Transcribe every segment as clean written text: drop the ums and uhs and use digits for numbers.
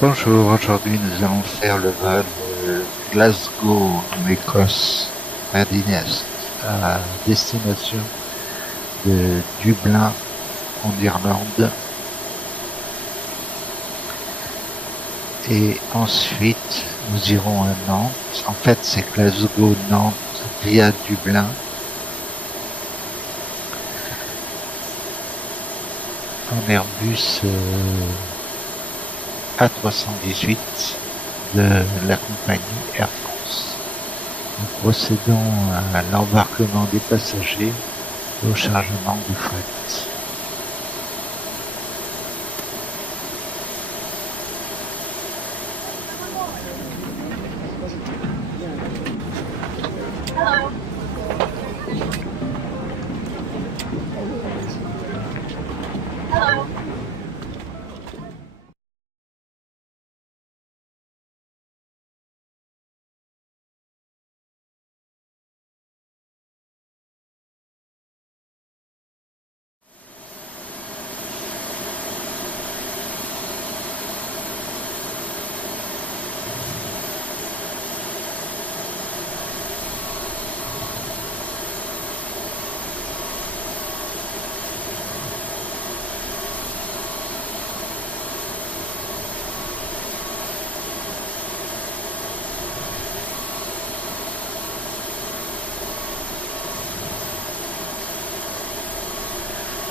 Bonjour, aujourd'hui nous allons faire le vol Glasgow en Écosse à destination de Dublin en Irlande et ensuite nous irons à Nantes. En fait c'est Glasgow-Nantes via Dublin. En Airbus A318 de la compagnie Air France. Nous procédons à l'embarquement des passagers et au chargement du fret.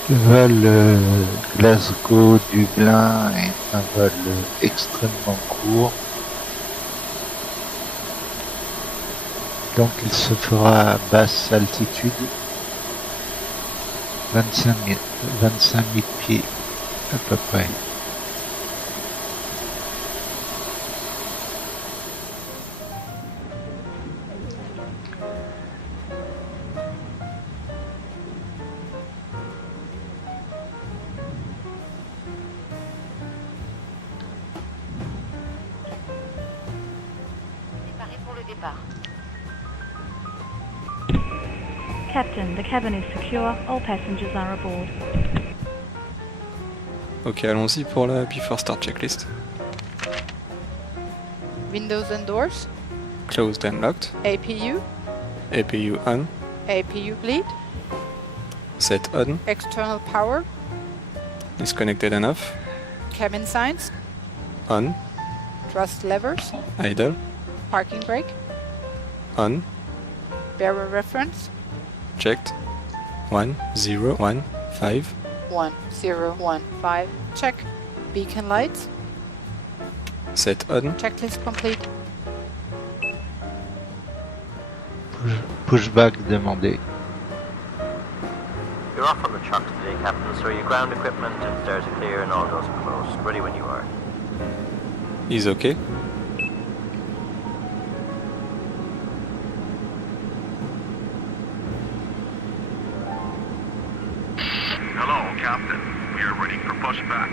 Le vol Glasgow-Dublin est un vol extrêmement court, donc il se fera à basse altitude, 25 000 pieds à peu près. Captain, the cabin is secure. All passengers are aboard. Ok, allons-y pour la before start checklist. Windows and doors. Closed and locked. APU. APU on. APU bleed. Set on. External power. Is connected and off. Cabin signs. On. Thrust levers. Idle. Parking brake. On. Bearer reference. Checked. 1015. 1015. Check. Beacon lights. Set on. Checklist complete. Pushback demandé. You're off on the truck today, Captain, so your ground equipment and stairs are clear and all doors are closed. Ready when you are. Is okay. Hello, Captain. We are ready for pushback.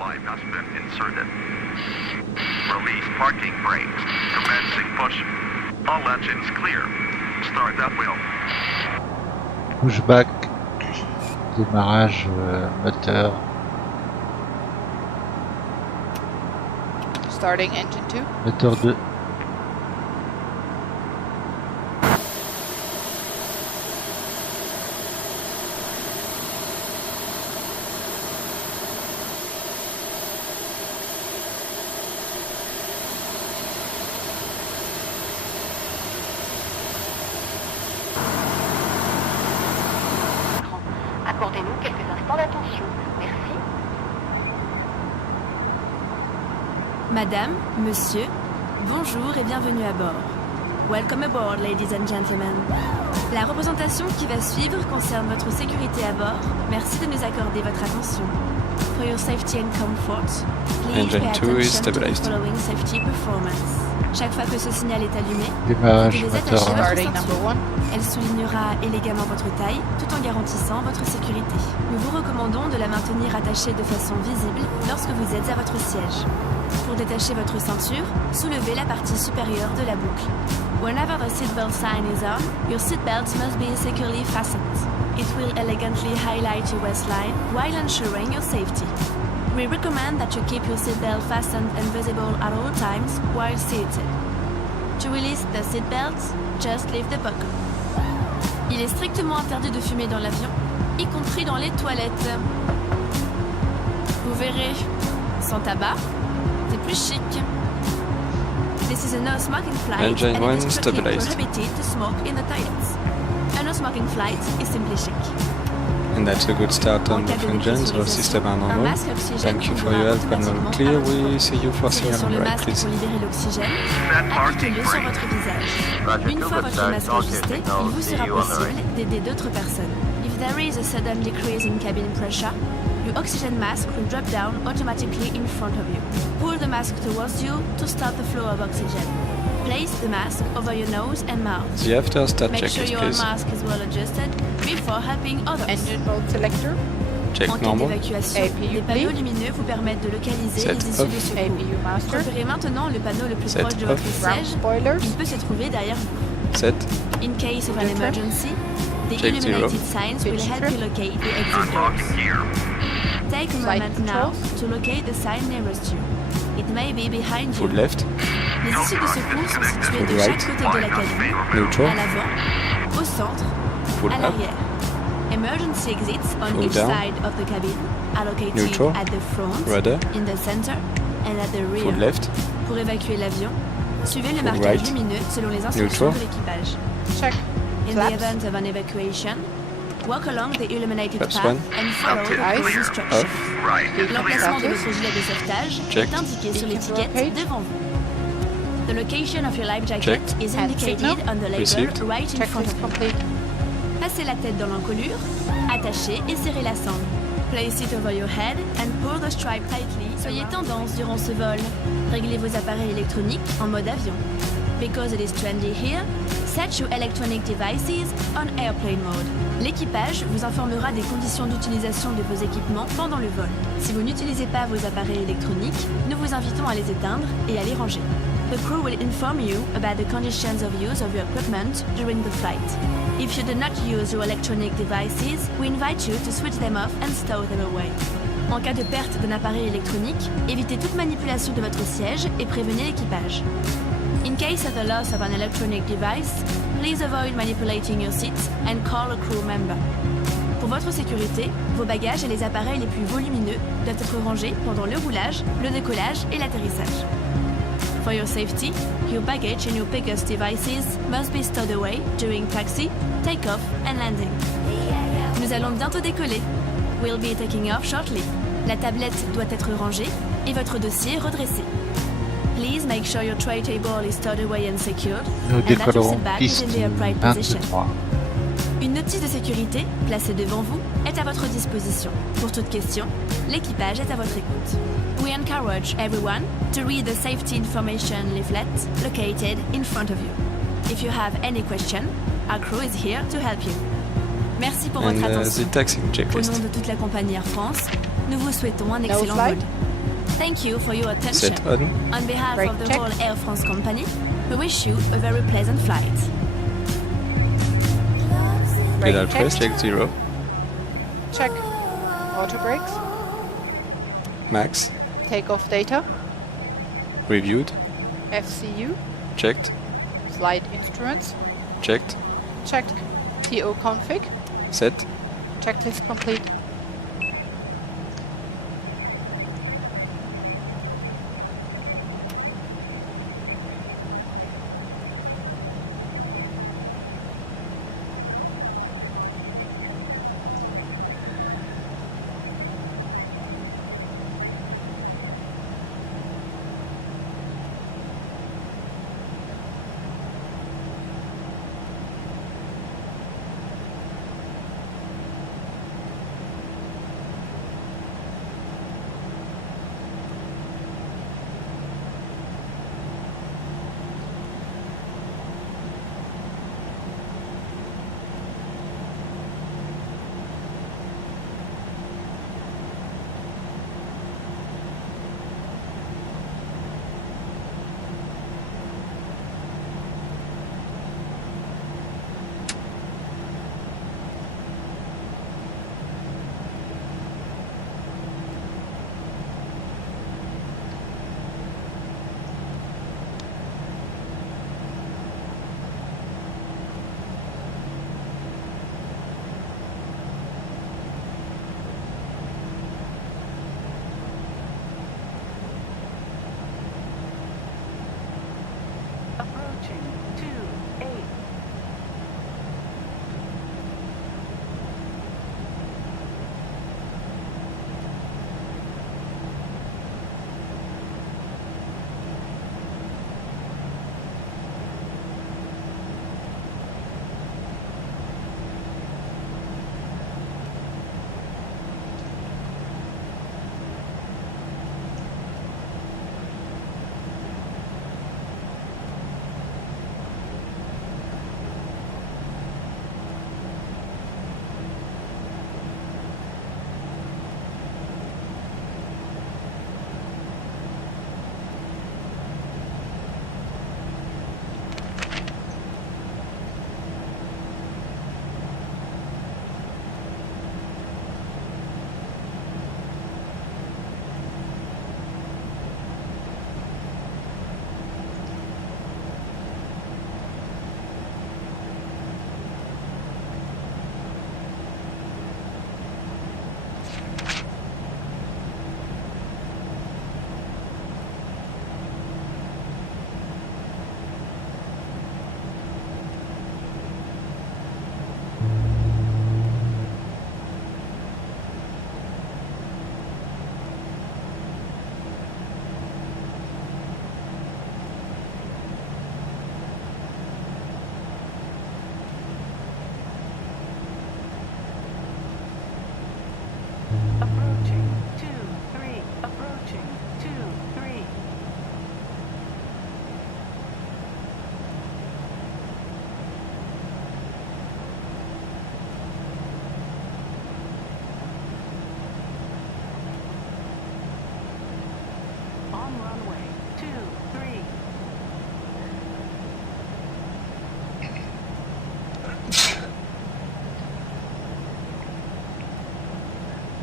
Live has been inserted. Release parking brakes. Commencing push. All engines clear. Start that wheel. Pushback, démarrage moteur. Starting engine 2. Moteur 2. Accordez-nous quelques instants d'attention. Merci. Madame, monsieur, bonjour et bienvenue à bord. Welcome aboard, ladies and gentlemen. La représentation qui va suivre concerne votre sécurité à bord. Merci de nous accorder votre attention. For your safety and comfort, please Engine pay 2 is attention to the stabilized. following safety performance. Chaque fois que ce signal est allumé, Démarrage vous devez moteur attacher votre Starting number ceinture. 1. Elle soulignera élégamment votre taille tout en garantissant votre sécurité. Nous vous recommandons de la maintenir attachée de façon visible lorsque vous êtes à votre siège. Pour détacher votre ceinture, soulevez la partie supérieure de la boucle. Whenever the seatbelt sign is on, your seatbelt must be securely fastened. It will elegantly highlight your waistline while ensuring your safety. We recommend that you keep your seatbelt fastened and visible at all times while seated. To release the seatbelt, just leave the buckle. Il est strictement interdit de fumer dans l'avion, y compris dans les toilettes. Vous verrez, sans tabac, c'est plus chic. This is a no-smoking flight Engine and one it is strictly stabilized. prohibited to smoke in the toilets. A no-smoking flight is simply chic. And that's a good start En on cas of de engines or dépressurisation, system are un normal. masque oxygène Thank you for ouvrira your help. Panel automatiquement clear. à votre We bord. see you for Tirez signal sur on le the right, masque please. pour libérer l'oxygène. Set parking Appliquez-le sur brake. votre visage. Roger, Une fois good votre start. masque All clear ajusté, signal. il vous See sera you on the possible right. d'aider d'autres personnes. If there is a sudden decrease in cabin pressure, your oxygen mask will drop down automatically in front of you. Pull the mask towards you to stop the flow of oxygen. Place the mask over your nose and mouth. The after start Make sure checklist, your please. mask is well adjusted before helping others. Engine mode selector. Check En cas normal. d'évacuation, APU les panneaux bleed. lumineux vous permettent de localiser Set les issues off. de secours. APU master. Repérez maintenant le panneau le plus Set proche de off. votre Ground siège. spoilers. Il peut se trouver derrière vous. Set. In case of an Neutral. emergency, the Check zero. illuminated signs will Pitch help trip. you locate the exit doors. Unlocking gear. Take a Flight moment now controls. to locate the sign nearest you. It may be behind you. Full left. Les issues de secours sont situées de Full chaque right. côté de la cabine, Neutral. à l'avant, au centre, Full à up. l'arrière. Emergency exits on Full each down. side of the cabin are located Neutral. at the front, Rudder. in the center, and at the rear. Full left. Pour évacuer l'avion, suivez le Full marquage right. lumineux selon les instructions Neutral. de l'équipage. Check. In Flaps. the event of an evacuation, walk along the illuminated Flaps path one. and follow the Anti-ice. crew instructions. Off. Right. L'emplacement de Clear. votre gilet de sauvetage Checked. est indiqué sur Beacon l'étiquette page. devant vous. The location of your life jacket Checked. is Hand indicated signal. on the label Received. right in front Checklist of you. complete. Passez la tête dans l'encolure, attachez et serrez la sangle. Place it over your head and pull the stripe tightly. Soyez tendance durant ce vol. Réglez vos appareils électroniques en mode avion. Because it is trendy here, set your electronic devices on airplane mode. L'équipage vous informera des conditions d'utilisation de vos équipements pendant le vol. Si vous n'utilisez pas vos appareils électroniques, nous vous invitons à les éteindre et à les ranger. The crew will inform you about the conditions of use of your equipment during the flight. If you do not use your electronic devices, we invite you to switch them off and stow them away. En cas de perte d'un appareil électronique, évitez toute manipulation de votre siège et prévenez l'équipage. In case of the loss of an electronic device, please avoid manipulating your seat and call a crew member. Pour votre sécurité, vos bagages et les appareils les plus volumineux doivent être rangés pendant le roulage, le décollage et l'atterrissage. For your safety, your baggage and your biggest devices must be stowed away during taxi, takeoff and landing. Nous allons bientôt décoller. We'll be taking off shortly. La tablette doit être rangée et votre dossier redressé. Please make sure your tray table is stowed away and secured, Nous and that your décollerons seat back is piste in the upright position. 23. Une notice de sécurité, placée devant vous, est à votre disposition. Pour toute question, l'équipage est à votre écoute. We encourage everyone to read the safety information leaflet located in front of you. If you have any question, our crew is here to help you. Merci pour And votre the attention. taxing Au nom checklist. de toute la compagnie Air France, nous vous souhaitons un excellent flight. vol. Thank you for your attention. Set on. On behalf Brake of the check. whole Air France company, we wish you a very pleasant flight. Pedal Brake press. check. Check 0. Check. Auto brakes. Max. Takeoff data. Reviewed. FCU. Checked. Flight instruments. Checked. Check. TO config. Set. Checklist complete.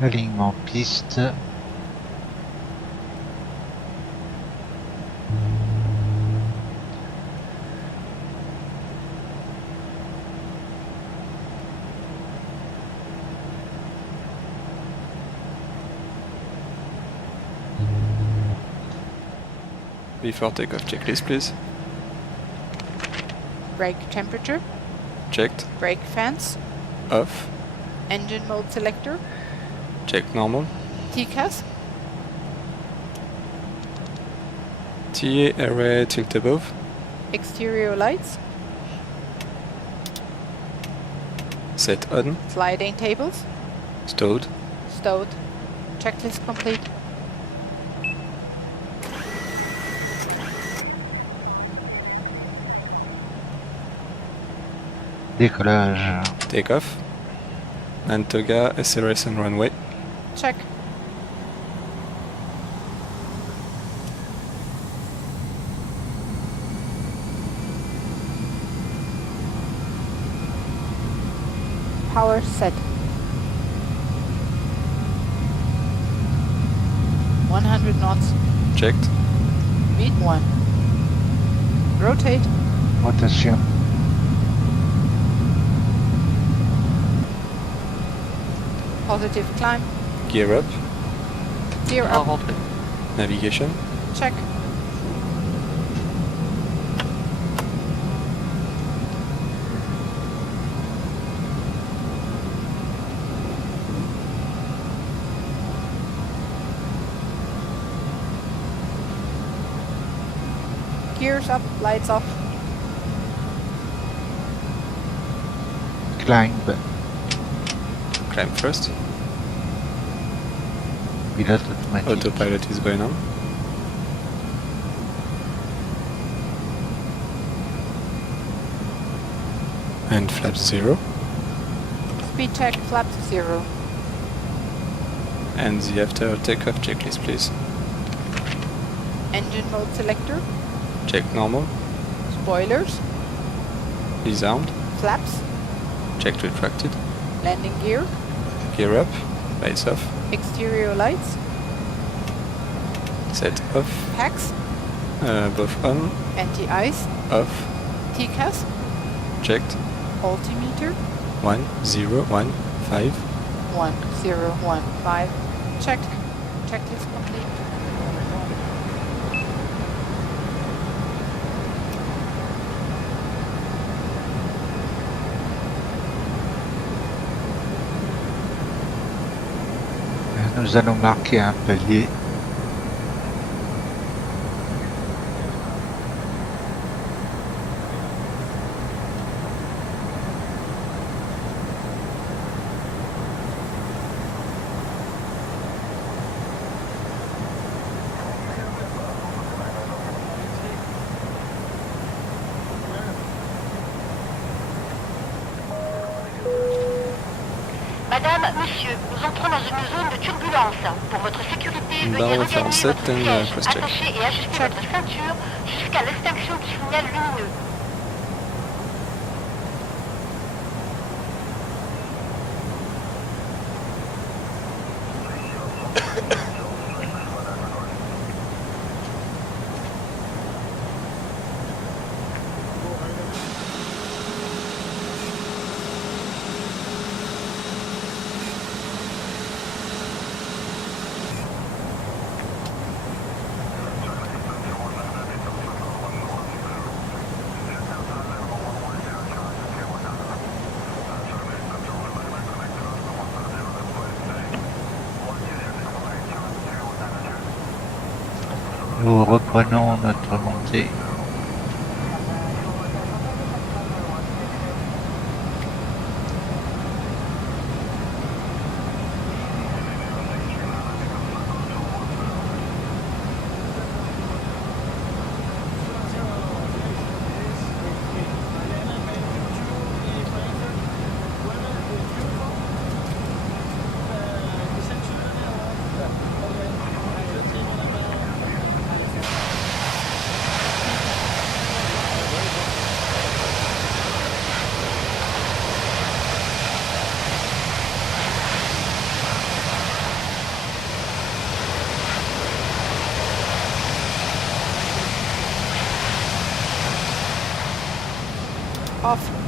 Alignement piste. Before takeoff checklist, please. Brake temperature. Checked. Brake fans. Off. Engine mode selector. Check normal. TCAS. TA array tilt above. Exterior lights. Set on. Sliding tables. Stowed. Stowed. Checklist complete. Décollage. Takeoff. Nantes SRS and runway. Check. Power set. 100 knots. Checked. Speed 1. Rotate. Rotation. Positive climb. Gear up. Gear up. Navigation. Check. Gears up, lights off. Climb. Climb first. Pilote automatique. Autopilot is going on. And flaps 0. Speed check, flaps 0. And the after takeoff checklist, please. Engine mode selector. Check normal. Spoilers. Disarmed. Flaps. Checked retracted. Landing gear. Gear up. Lights off. Exterior lights. Set off. Hacks. Both on. Anti-ice. Off. TCAS. Checked. Altimeter. 1, 0, 1, 5. 1, 0, 1, 5. Checked. Checklist complete. Nous allons marquer un palier. Madame, monsieur, nous entrons dans une zone de turbulence. Pour votre sécurité, veuillez Barre regagner referme votre 7 and siège, cross-check. attacher et ajuster votre ceinture jusqu'à l'extinction du signal lumineux. Nous reprenons notre montée. Off.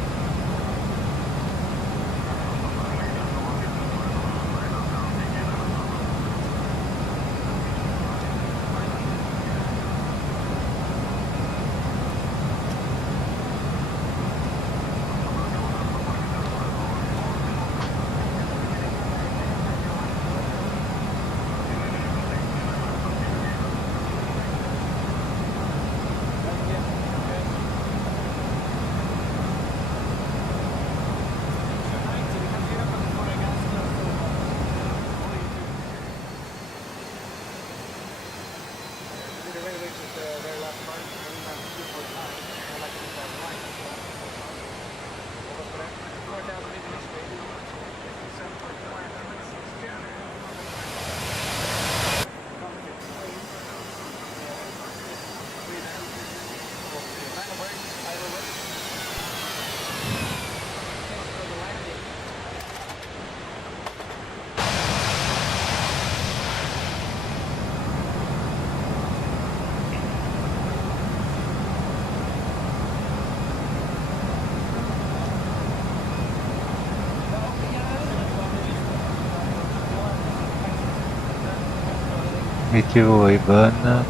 Météo est bonne.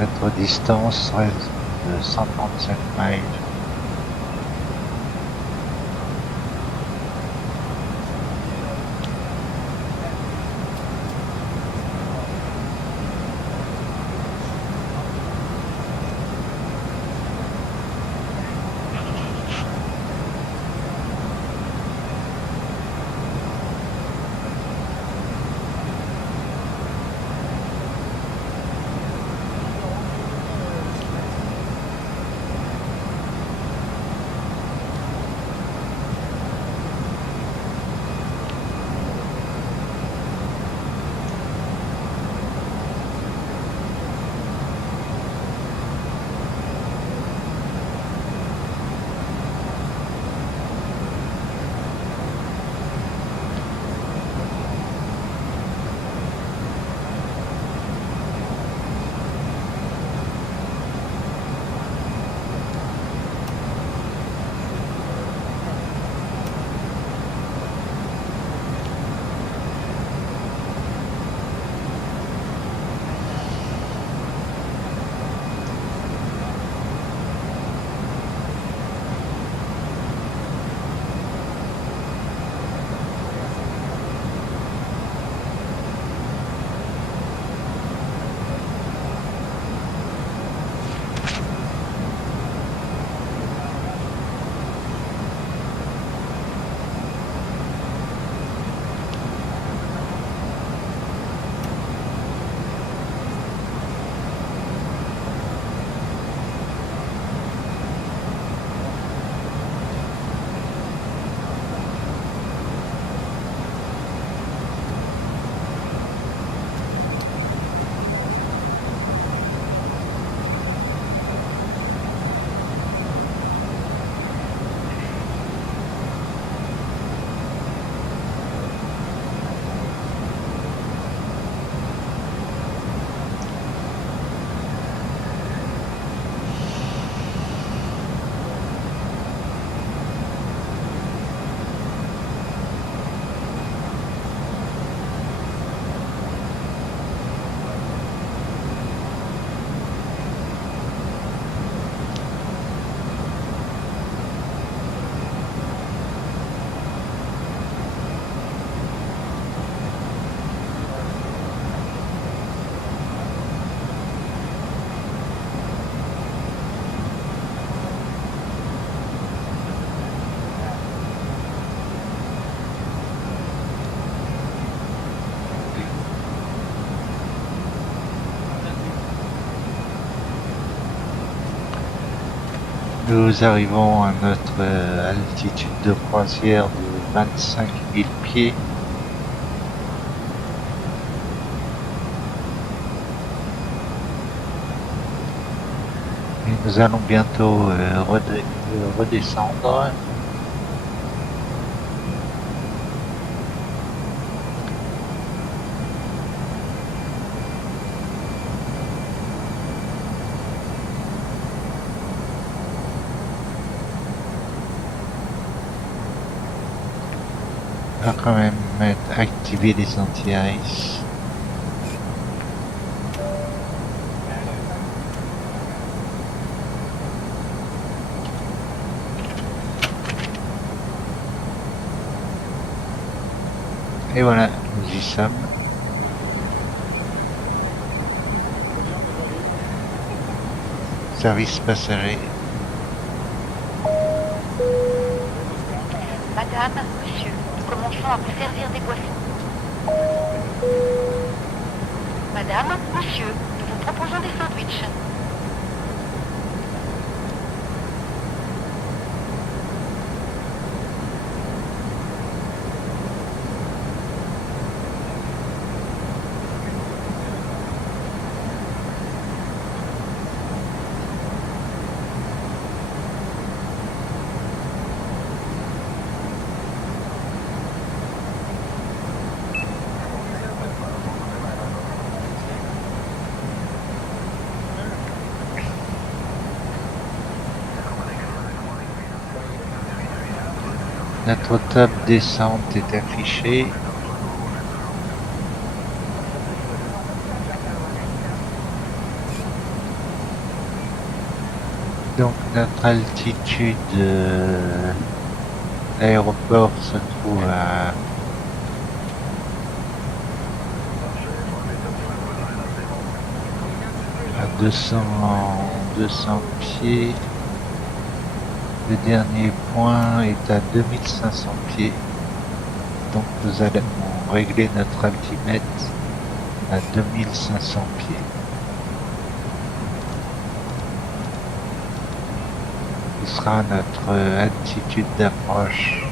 Notre distance reste de 135 miles. Nous arrivons à notre altitude de croisière de 25 000 pieds. Et nous allons bientôt redescendre. va quand même activer les anti-ice. Et voilà, nous y sommes. Service passager. Madame, monsieur, nous commençons à vous servir des boissons. Madame, monsieur, nous vous proposons des sandwichs. Notre top descente est affichée. Donc notre altitude aéroport se trouve à 200 pieds. Le dernier point est à 2500 pieds. Donc nous allons régler notre altimètre à 2500 pieds. Ce sera notre altitude d'approche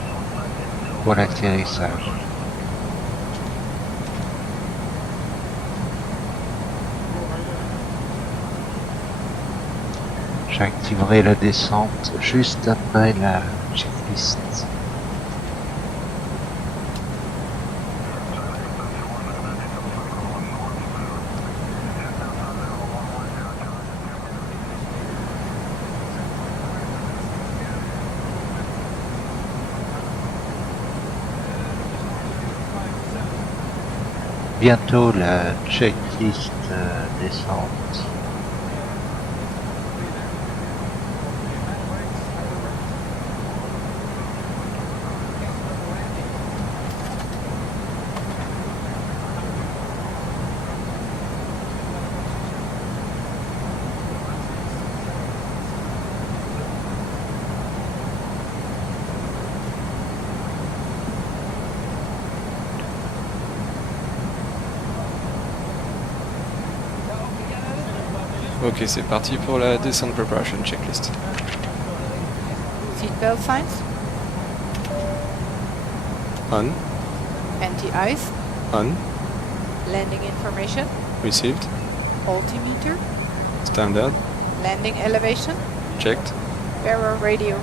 pour l'atterrissage. J'activerai la descente juste après la checklist. Bientôt la checklist descente. Ok, c'est parti pour la descent preparation checklist. Seatbelt signs, On, anti-ice, on, landing information, received, altimeter, standard, landing elevation, checked, bearer radio,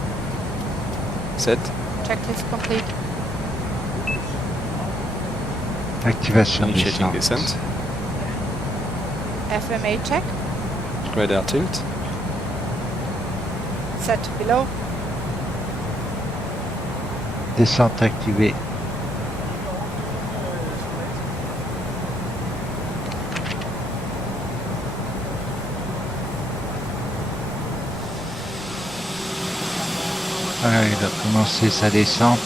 set, checklist complete. Activation initiating descente. descent, FMA check, radar tilt, set below, Descente activée. Voilà, il a commencé sa descente.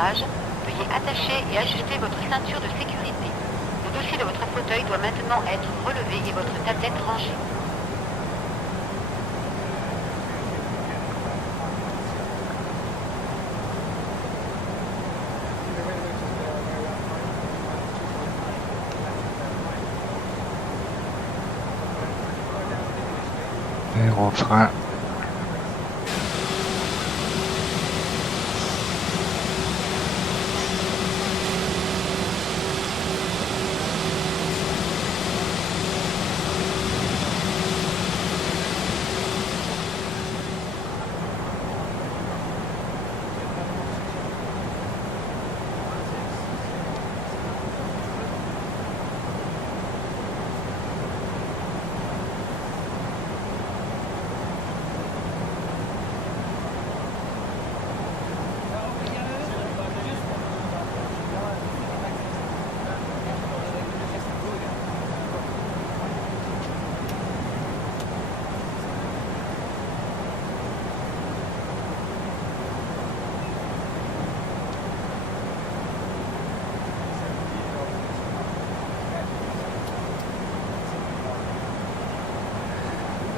d'atterrissage, veuillez attacher et ajuster votre ceinture de sécurité. Le dossier de votre fauteuil doit maintenant être relevé et votre tablette rangée. Aérofrein.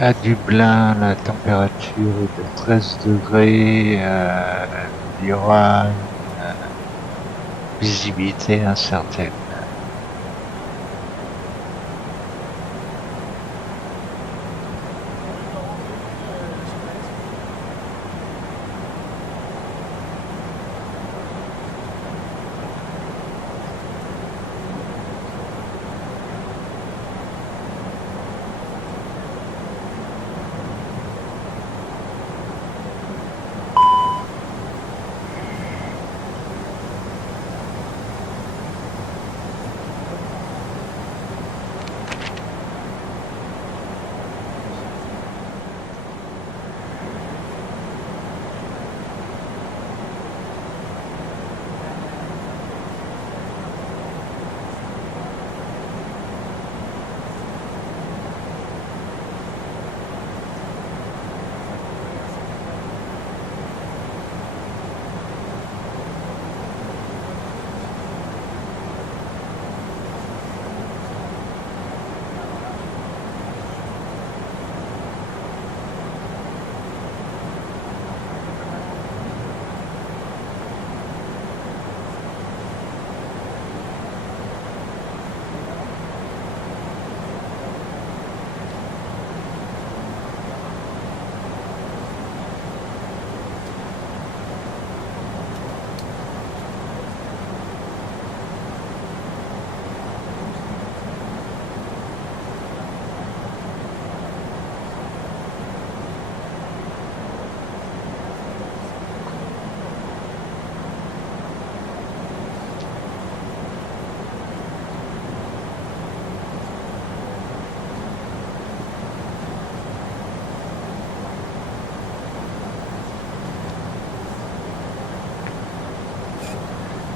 À Dublin, la température est de 13 degrés, il y aura une visibilité incertaine.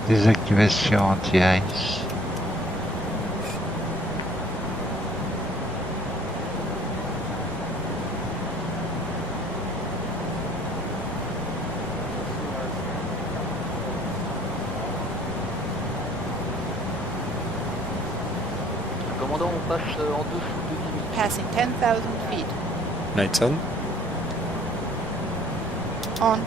Désactivation anti-ice. Commandant, on passe en dessous de 10 000. Passing 10,000 feet. Night on. On.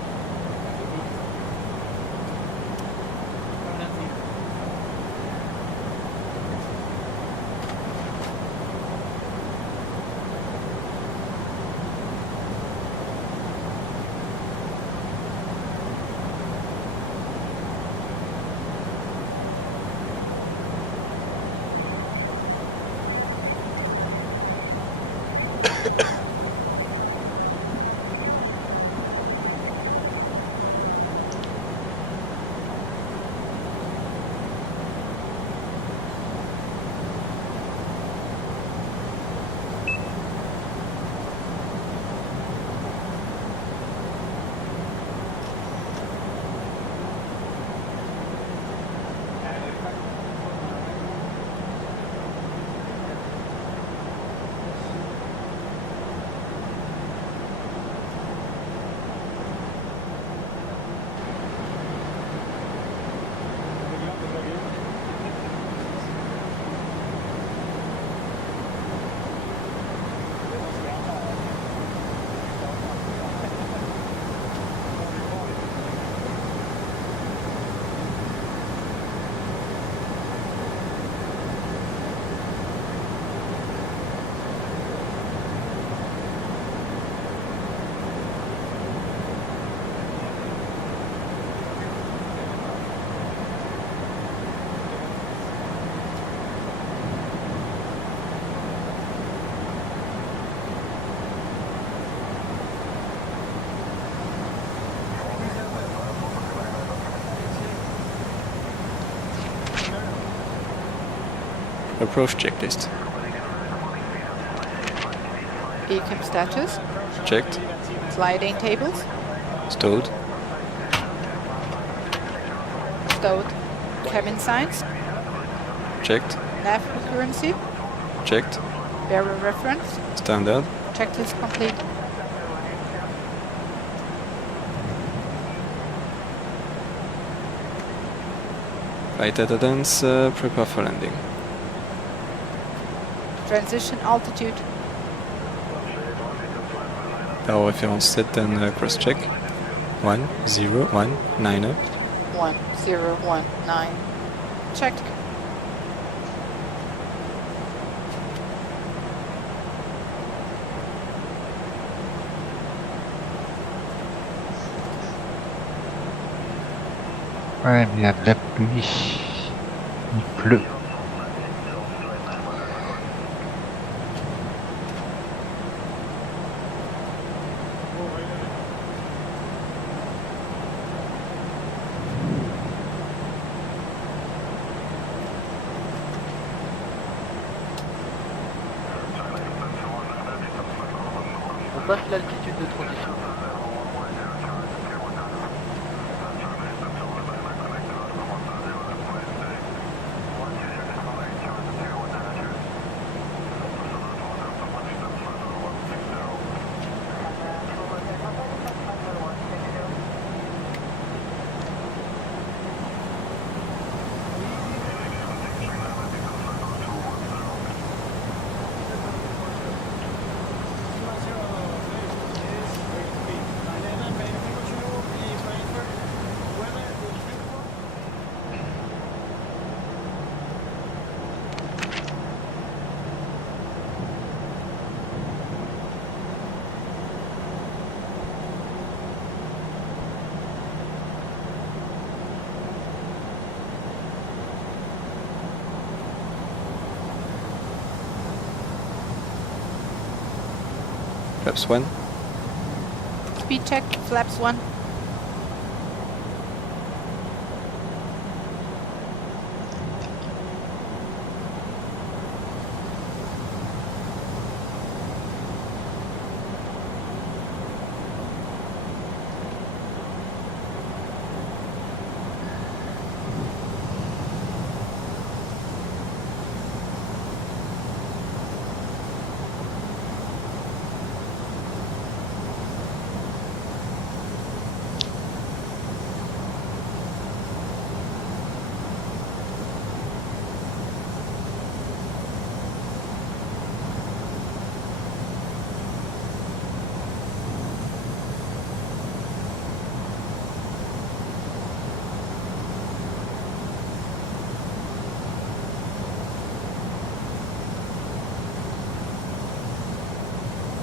Approach checklist. Ecam status. Checked. Sliding tables. Stowed. Stowed. Cabin signs. Checked. Nav accuracy. Checked. Bearer reference. Standard. Checklist complete. Flight attendants, prepare for landing. Transition altitude. Tower référence 7 and cross-check. 1019. 1019. Checked. Ouais, mais il y a de la pluie. Il pleut. On passe l'altitude de transition. Flaps 1. Speed check. Flaps 1.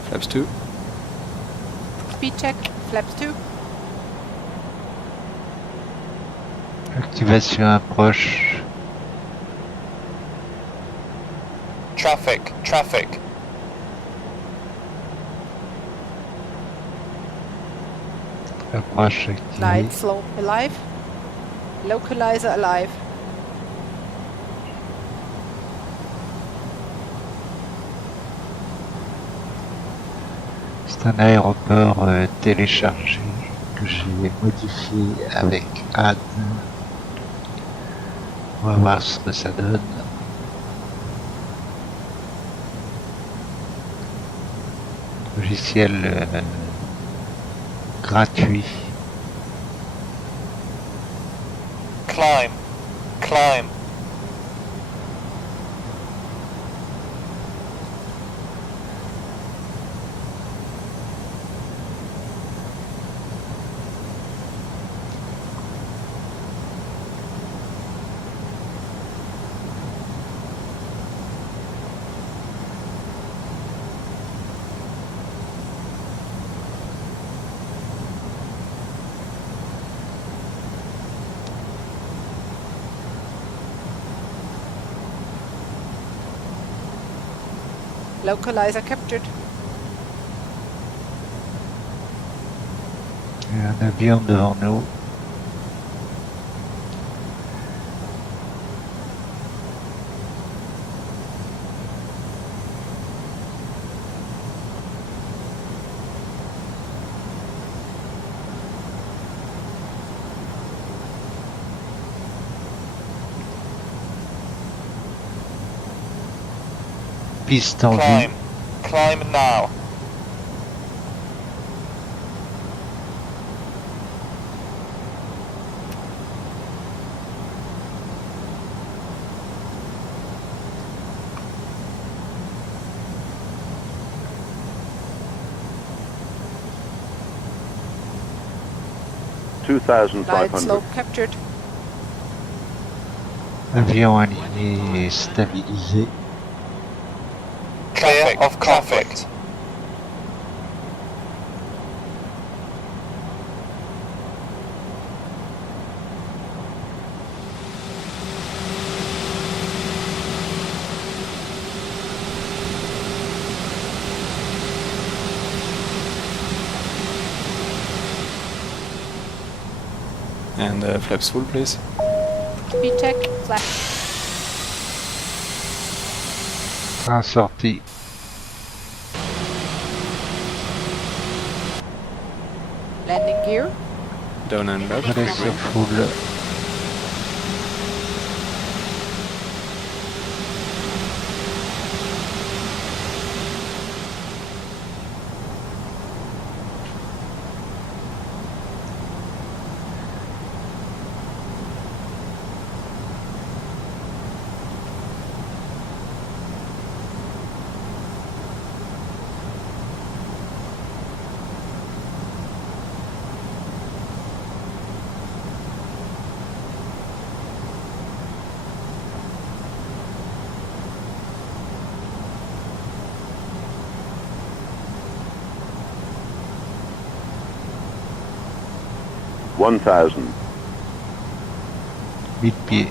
Flaps 2. Speed check. Flaps 2. Activation approche. Traffic, traffic. Approche activée. Light slope alive. Localizer alive. C'est un aéroport téléchargé que j'ai modifié avec addons. On va voir ce que ça donne. Logiciel gratuit. Climb, climb. Localizer captured. Il y a un avion devant nous. Piste en vue. Climb. Climb now. Light slope captured. Avion aligné et stabilisé. Clear of conflict. And flaps full, please. VTEC, flat. Train sorti. Landing gear. Down and left. Relais sur full. $1,000. 1000 pieds.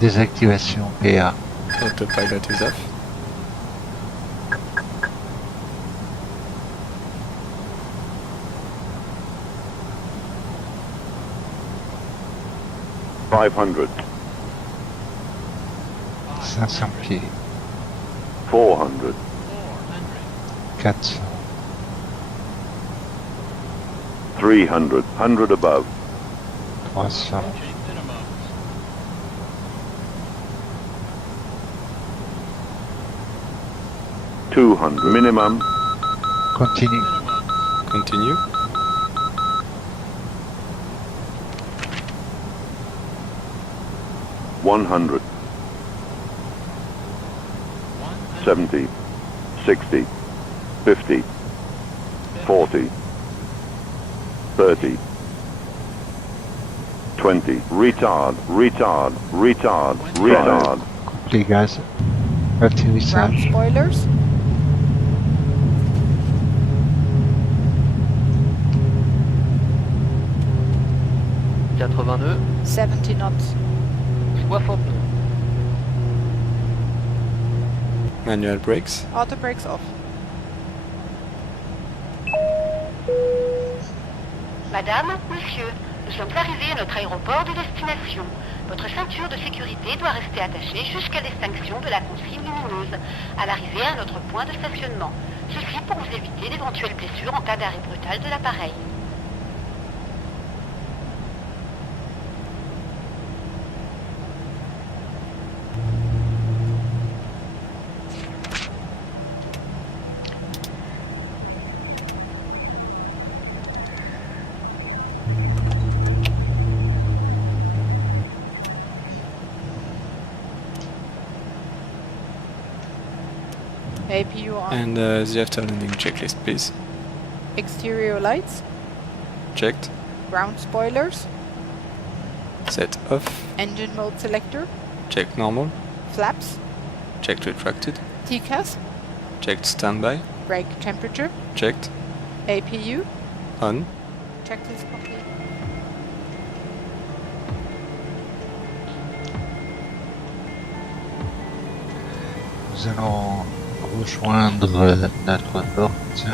Désactivation PA. Autopilot is off. $500. 500 pieds. $400. 400. $300. 100 above. 300. $200 minimum. Continue. Continue. $100. 70. 60. 50. 40. 30. 20. Retard. Retard. Retard. Retard. Coupe les gaz. Ground Atterrissage. spoilers. nœuds, 70 knots. 60 nœuds. Manual brakes. Auto brakes off. Madame, monsieur, nous sommes arrivés à notre aéroport de destination. Votre ceinture de sécurité doit rester attachée jusqu'à l'extinction de la consigne lumineuse, à l'arrivée à notre point de stationnement. Ceci pour vous éviter d'éventuelles blessures en cas d'arrêt brutal de l'appareil. APU on. And the after landing checklist, please. Exterior lights. Checked. Ground spoilers. Set off. Engine mode selector. Checked normal. Flaps. Checked retracted. TCAS. Checked standby. Brake temperature. Checked. APU. On. Checklist complete. Nous allons rejoindre notre porte.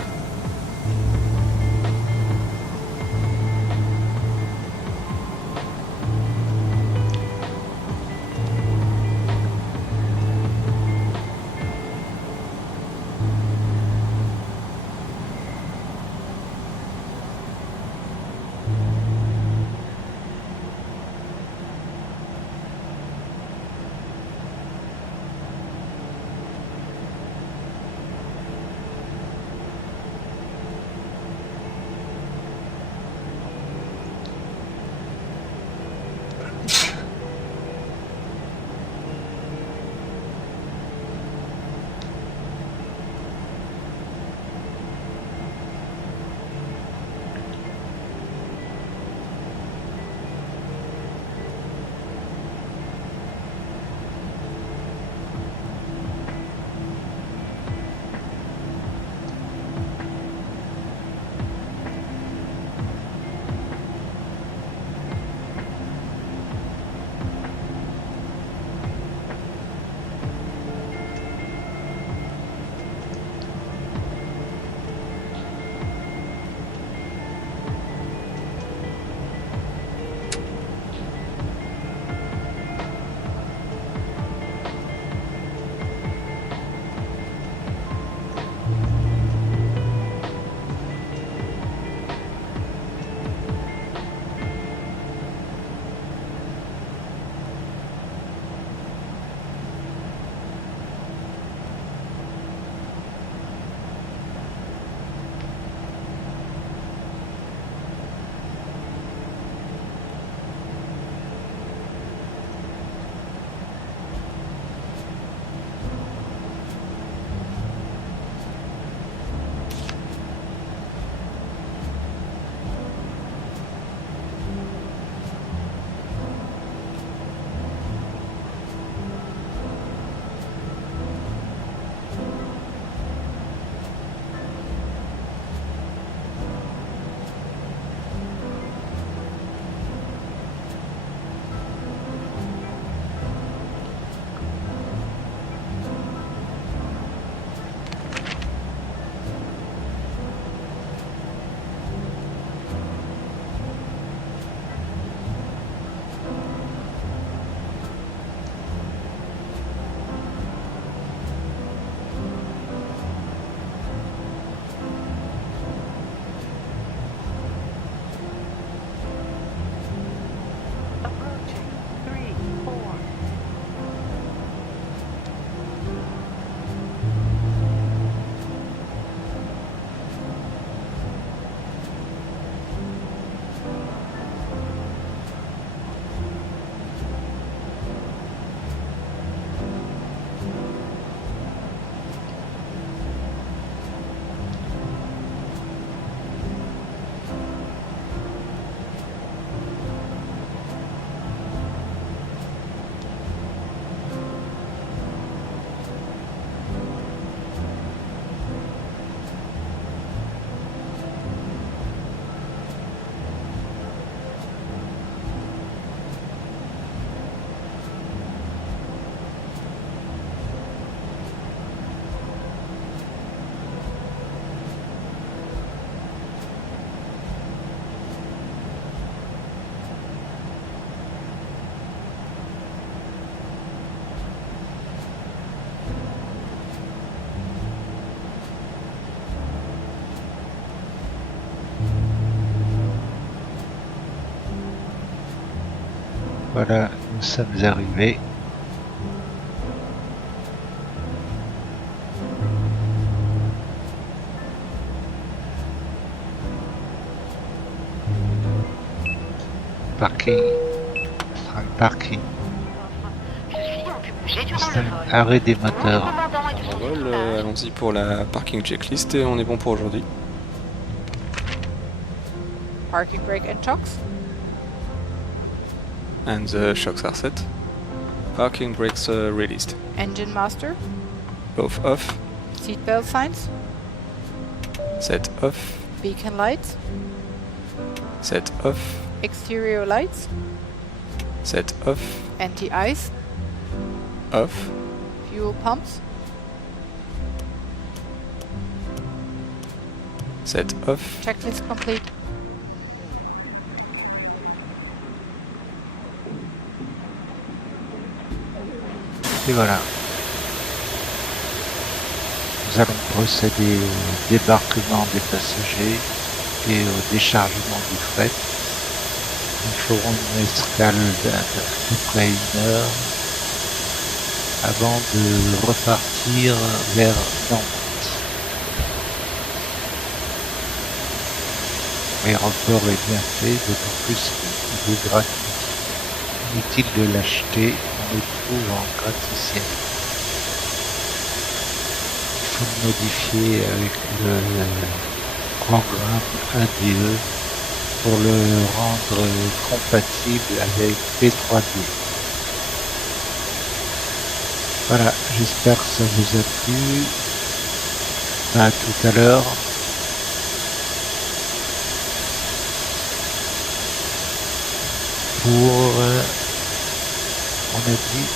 Voilà, nous sommes arrivés. Parking. Parking. Ceux-ci ont pu bouger durant Instant le vol. arrêt des moteurs. Commandant et de son Vol, équipage. allons-y pour la parking checklist et on est bon pour aujourd'hui. Parking brake and shocks. And the shocks are set. Parking brakes released. Engine master. Both off. Seatbelt signs. Set off. Beacon lights. Set off. Exterior lights. Set off. Anti-ice. Off. Fuel pumps. Set off. Checklist complete. Et voilà. Nous allons procéder au débarquement des passagers et au déchargement du fret. Nous ferons une escale d'à peu près 1 heure avant de repartir vers Nantes. L'aéroport est bien fait, d'autant plus qu'il est gratuit. Inutile de l'acheter, on le trouve en gratte-ciel. Il faut le modifier avec le programme ADDONMANAGERX pour le rendre compatible avec P3D. Voilà, j'espère que ça vous a plu. À tout à l'heure. Pour, on a dit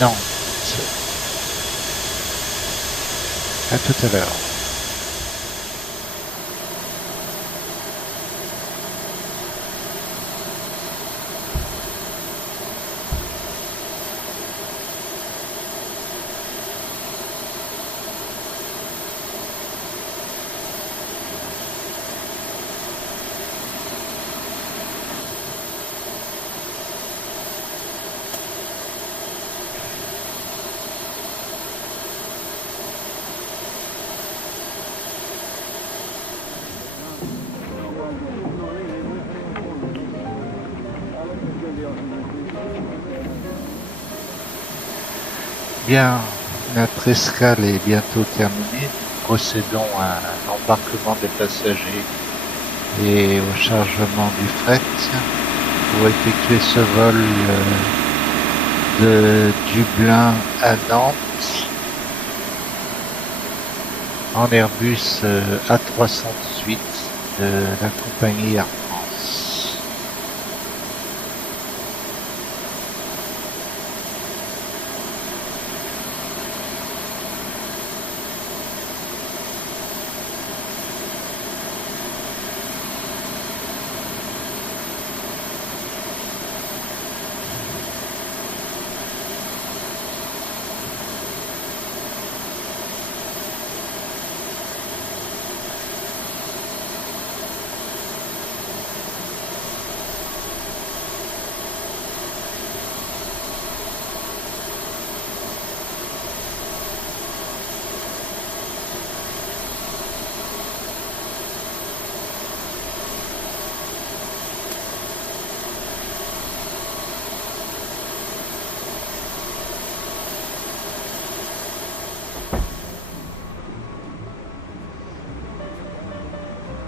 Nantes. À tout à l'heure. Bien, notre escale est bientôt terminée. Nous procédons à l'embarquement des passagers et au chargement du fret. Pour effectuer ce vol de Dublin à Nantes en Airbus A318 de la compagnie Air France.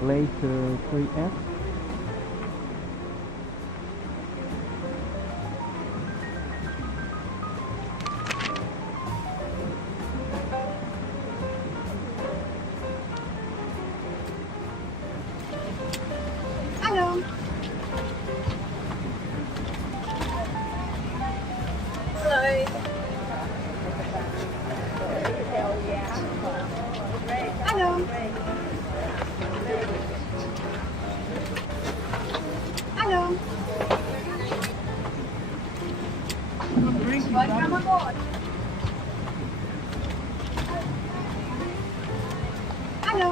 Plate 3F. Hello. Hello. Hello. Hello. Welcome aboard. Hello.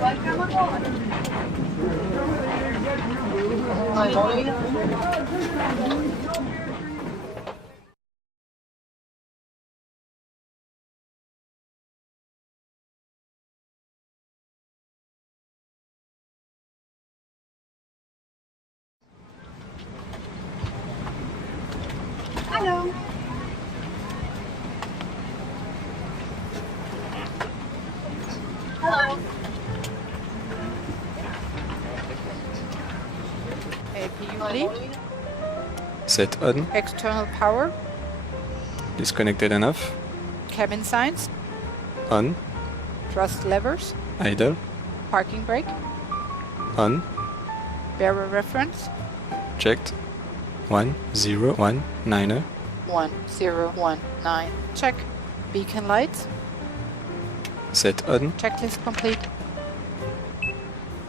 Welcome aboard. Hello. Hello. APU lead. Set on. External power. Disconnected and off. Cabin signs. On. Thrust levers. Idle. Parking brake. On. Bearer reference. Checked. 1019. 1019. Check. Beacon lights. Set on. Checklist complete.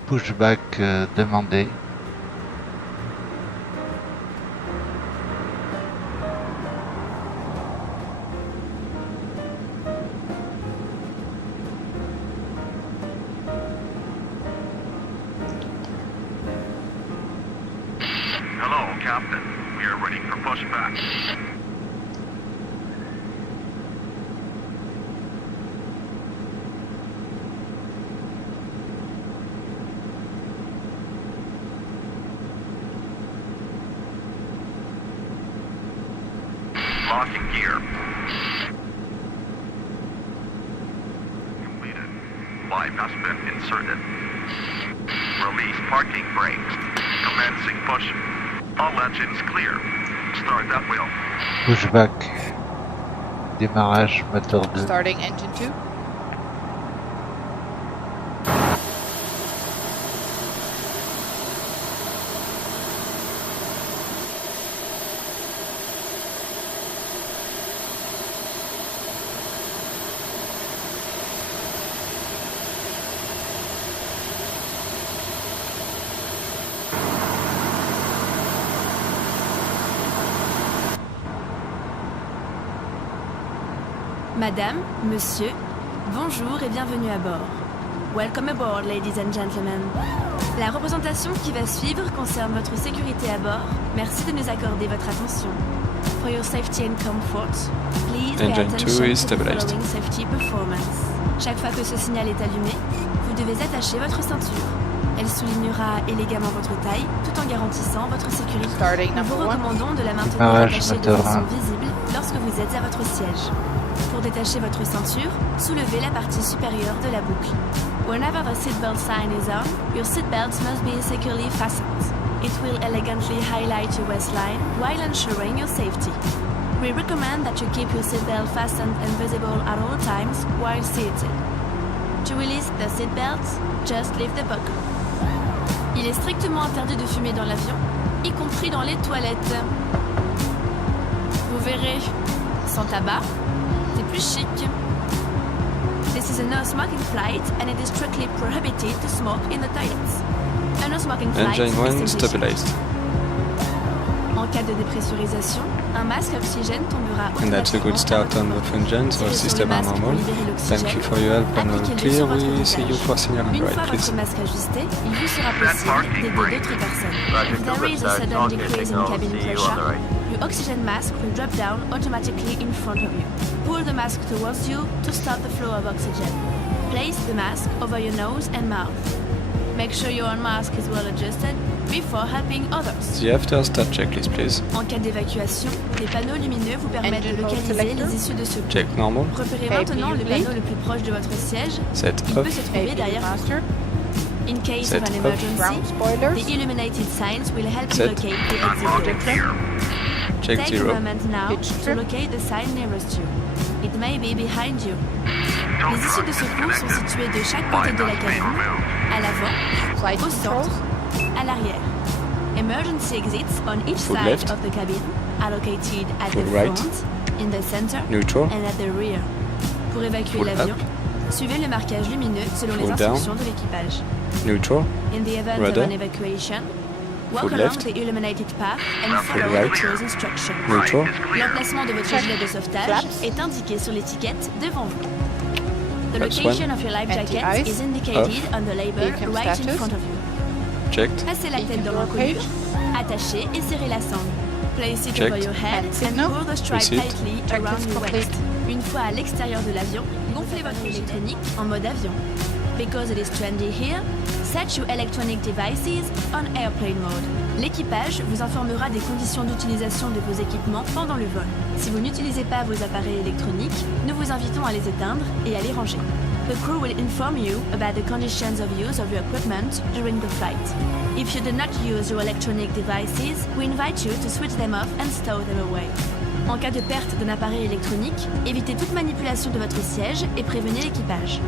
Pushback demandé. Hello, Captain. We are ready for pushback. Locking gear. Completed. Live has been inserted. Release parking brakes. Commencing push. All engines clear. Start that wheel. Pushback. Démarrage moteur 2. Starting engine 2. Madame, monsieur, bonjour et bienvenue à bord. Welcome aboard, ladies and gentlemen. La représentation qui va suivre concerne votre sécurité à bord. Merci de nous accorder votre attention. For your safety and comfort, please pay Engine 2 attention is to the stabilized. following safety performance. Chaque fois que ce signal est allumé, vous devez attacher votre ceinture. Elle soulignera élégamment votre taille tout en garantissant votre sécurité. Starting Nous vous number 1. recommandons de la maintenir Démarrage attachée de moteur façon 1. visible lorsque vous êtes à votre siège. Pour détacher votre ceinture, soulevez la partie supérieure de la boucle. Whenever the seatbelt sign is on, your seatbelt must be securely fastened. It will elegantly highlight your waistline while ensuring your safety. We recommend that you keep your seatbelt fastened and visible at all times while seated. To release the seatbelt, just leave the buckle. Il est strictement interdit de fumer dans l'avion, y compris dans les toilettes. Vous verrez, sans tabac, c'est plus chic. This is a no-smoking flight and it is strictly prohibited to smoke in the toilets. A no-smoking flight Engine 1 is stabilized. En cas de dépressurisation, un masque oxygène tombera And that's a good start on both engines. Our system are normal. Thank you for your help on all clear. We see you for signal and Une fois right, please. votre masque ajusté, il vous sera possible d'aider d'autres personnes. If there is a sudden decrease in cabin pressure, your oxygen mask will drop down automatically in front of you. Pull the mask towards you to stop the flow of oxygen. Place the mask over your nose and mouth. Make sure your own mask is well adjusted before helping others. The after start checklist, please. En cas d'évacuation, des panneaux lumineux vous permettent de localiser les issues de secours. Check normal. Repérez Okay, maintenant le please. panneau le plus proche de votre siège. Set Il peut off. se trouver derrière vous. Master. In case Set of an off. emergency, Ground spoilers. the illuminated signs will help you Set. locate the exit door. Check Take a 0. moment now Pitch to strip. locate the sign nearest you. It may be behind you. Les issues de secours sont situées de chaque côté de la cabine, à l'avant, Flight au controls. centre, à l'arrière. Emergency exits on each Full side left. of the cabin are located at Full the right. front, in the center, Neutral. and at the rear. Pour évacuer Full l'avion, up. suivez le marquage lumineux selon les Full down. instructions de l'équipage. Neutral. In the event Rudder. of an evacuation, walk Full along left. the illuminated path and Full follow right. the crew's instructions. Neutral. L'emplacement de votre Check. gilet de sauvetage Flaps. est indiqué sur l'étiquette devant vous. The Flaps location 1. of your life jacket Anti-ice. is indicated on the label AFM right in status. front of you. Checked. Passez la tête dans Door l'encolure, page. attachez et serrez la sangle. Place it Checked. over your head And and signal. pull the stripe Receipt. tightly Checklist around your complete. waist. Une fois à l'extérieur de l'avion, gonflez votre électronique en mode avion. Because it is trendy here, set your electronic devices on airplane mode. L'équipage vous informera des conditions d'utilisation de vos équipements pendant le vol. Si vous n'utilisez pas vos appareils électroniques, nous vous invitons à les éteindre et à les ranger. The crew will inform you about the conditions of use of your equipment during the flight. If you do not use your electronic devices, we invite you to switch them off and stow them away. En cas de perte d'un appareil électronique, évitez toute manipulation de votre siège et prévenez l'équipage.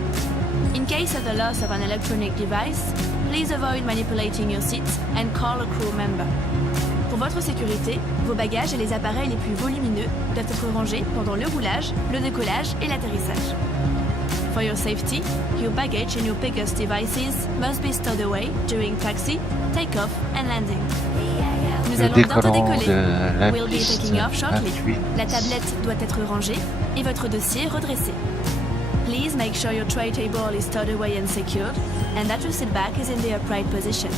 In case of the loss of an electronic device, please avoid manipulating your seat and call a crew member. Pour votre sécurité, vos bagages et les appareils les plus volumineux doivent être rangés pendant le roulage, le décollage et l'atterrissage. For your safety, your baggage and your biggest devices must be stowed away during taxi, takeoff and landing. Nous allons bientôt décoller. We'll be taking off shortly. La tablette doit être rangée et votre dossier redressé. Please make sure your tray table is stowed away and secured, and that your seat back is in the upright position.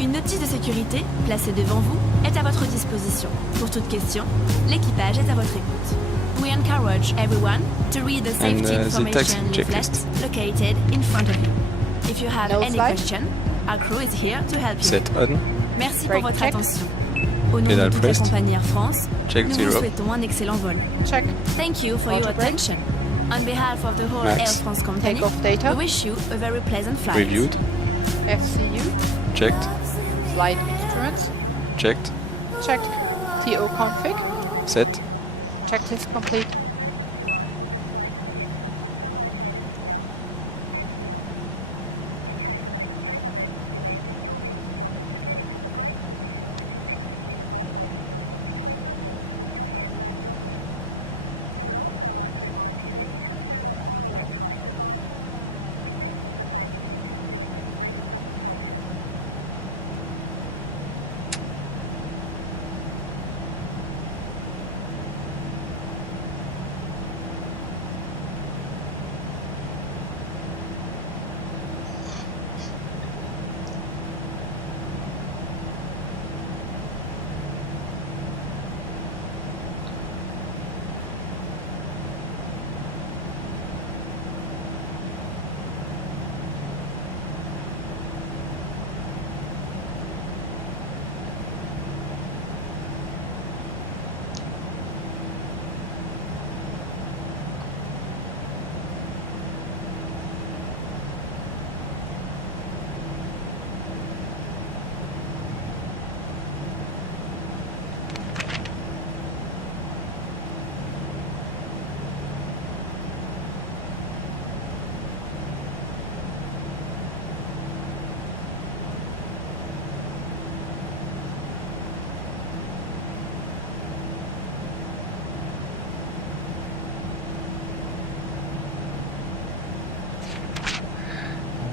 Une notice de sécurité, placée devant vous, est à votre disposition. Pour toute question, l'équipage est à votre écoute. We encourage everyone to read the safety information leaflet located in front of you. If you have any question, our crew is here to help you. Set on. Merci pour votre attention. Au nom de toute la compagnie Air France, nous vous souhaitons un excellent vol. Check. Thank you for your attention. On behalf of the whole Air France company, we wish you a very pleasant flight. Reviewed. FCU. Checked. Flight instruments. Checked. Checked. TO config. Set. Checklist complete.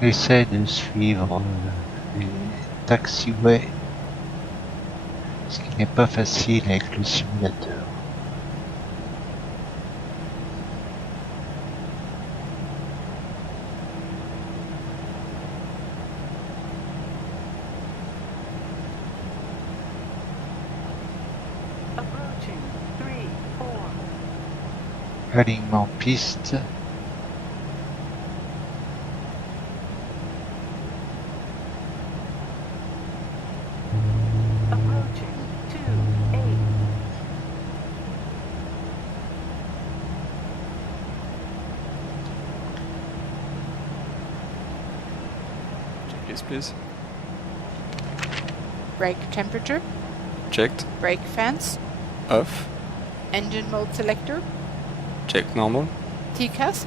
On essaie de suivre les taxiways, ce qui n'est pas facile avec le simulateur. Alignement piste. Yes, please. Brake temperature. Checked. Brake fans. Off. Engine mode selector. Check normal. TCAS.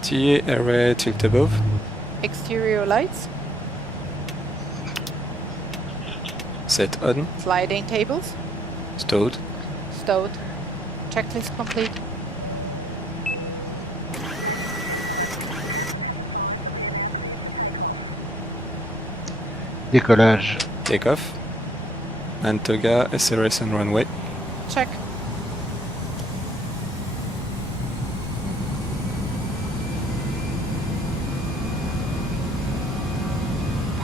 TA array tilt above. Exterior lights. Set on. Sliding tables. Stowed. Stowed. Checklist complete. Décollage. Takeoff. Antoga, SRS and runway. Check.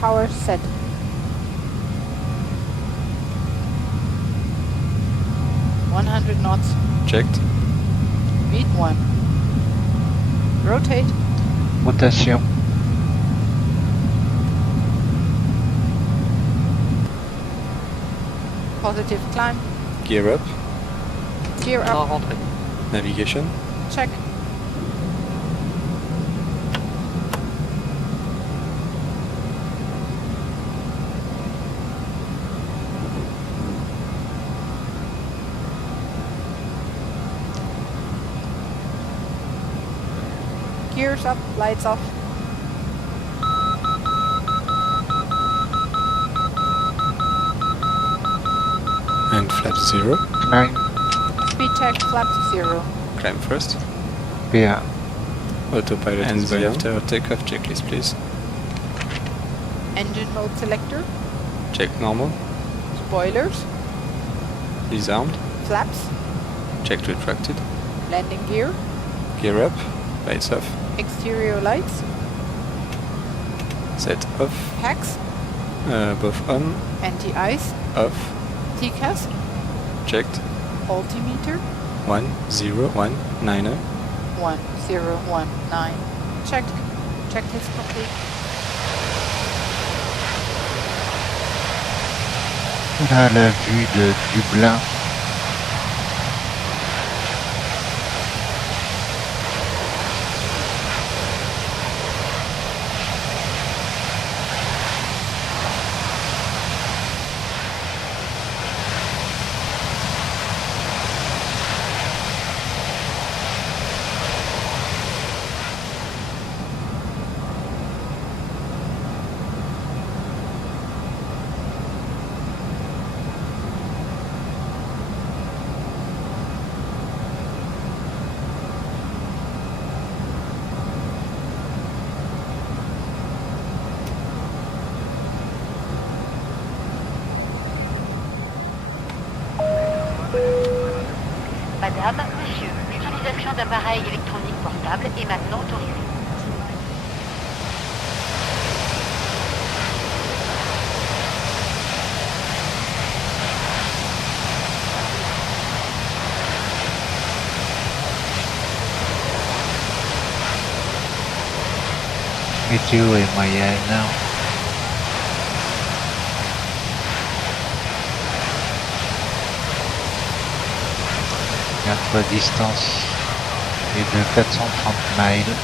Power set. knots. Checked. Beat 1. Rotate. Rotation. Positive climb. Gear up. Gear up. Navigation. Check. Gears up, lights off. And flap 0. Climb. Speed check, flap 0. climb first. PA. Autopilot is by after takeoff. Checklist, please. Engine mode selector. Check normal. Spoilers. Disarmed. Flaps. Check retracted. Landing gear. Gear up. Lights off. Exterior lights. Set off. Hacks. Both on. Anti-ice. Off. TCAS. Checked. Altimeter. 1019. 1019. Checked. Checklist complete. Voilà la vue de Dublin. Madame, monsieur, l'utilisation d'appareils électroniques portables est maintenant autorisée. Météo est moyenne. Notre distance est de 430 miles.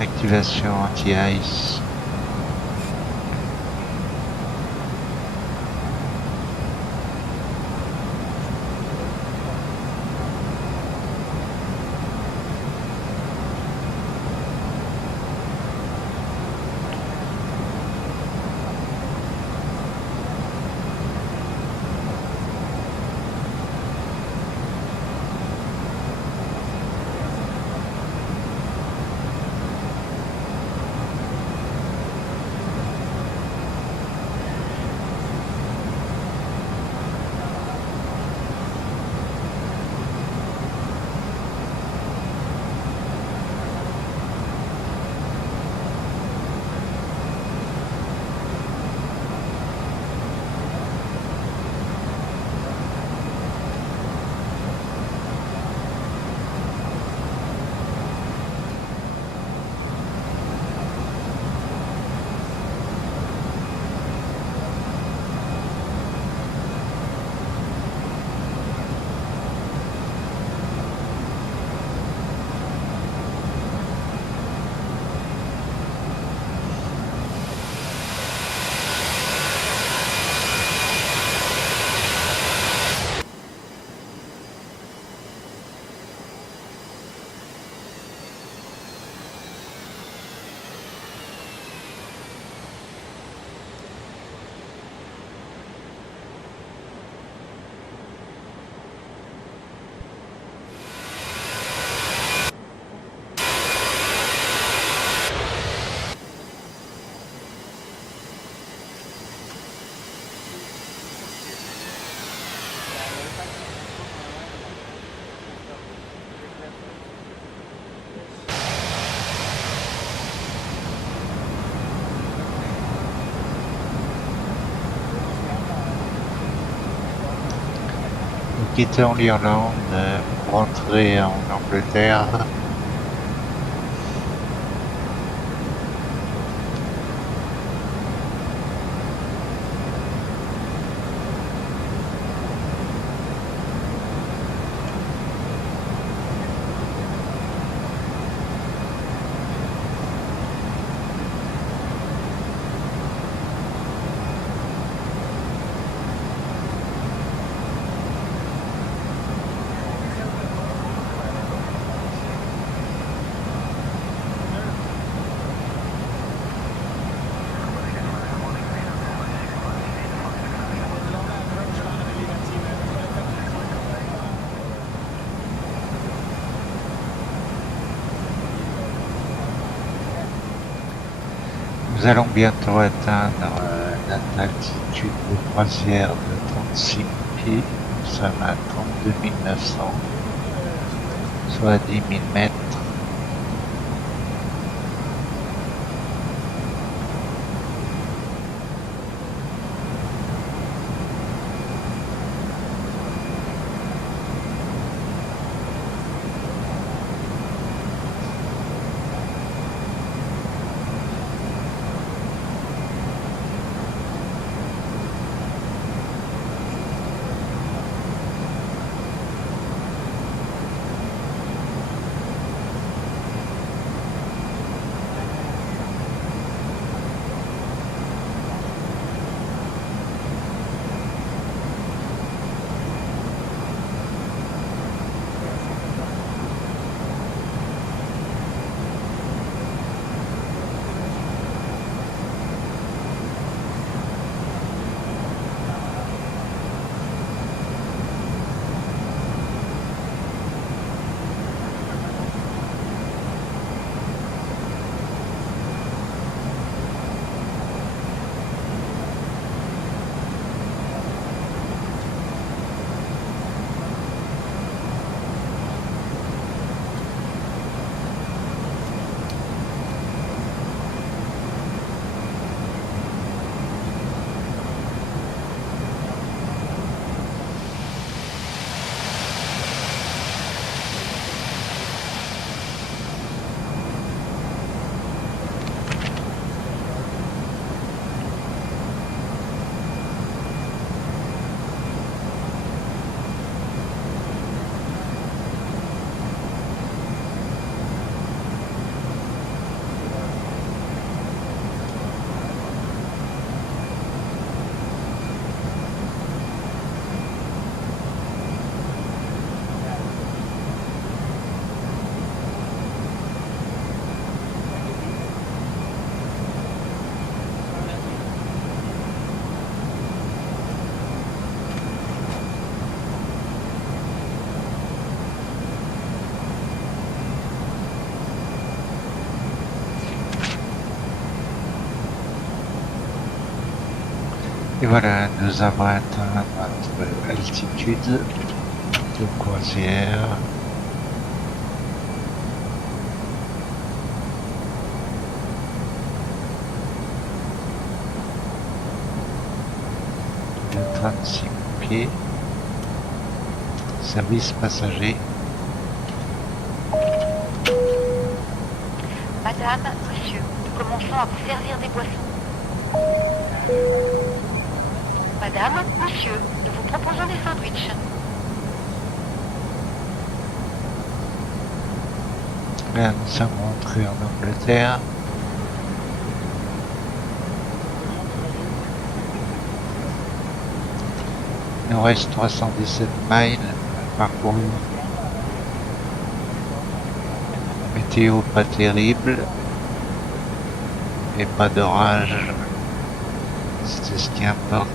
Activation anti-ice. quittons l'Irlande pour entrer en Angleterre. Nous allons bientôt atteindre notre altitude de croisière de 36 pieds. Nous sommes à 32 900, soit 10 000 mètres. Et voilà, nous avons atteint notre altitude de croisière. De 36 pieds. Service passager. Madame, monsieur, nous commençons à vous servir des boissons. Madame, monsieur, nous vous proposons des sandwichs. Là, nous sommes rentrés en Angleterre. Il nous reste 317 miles à parcourir. Météo pas terrible. Et pas d'orage. C'est ce qui importe.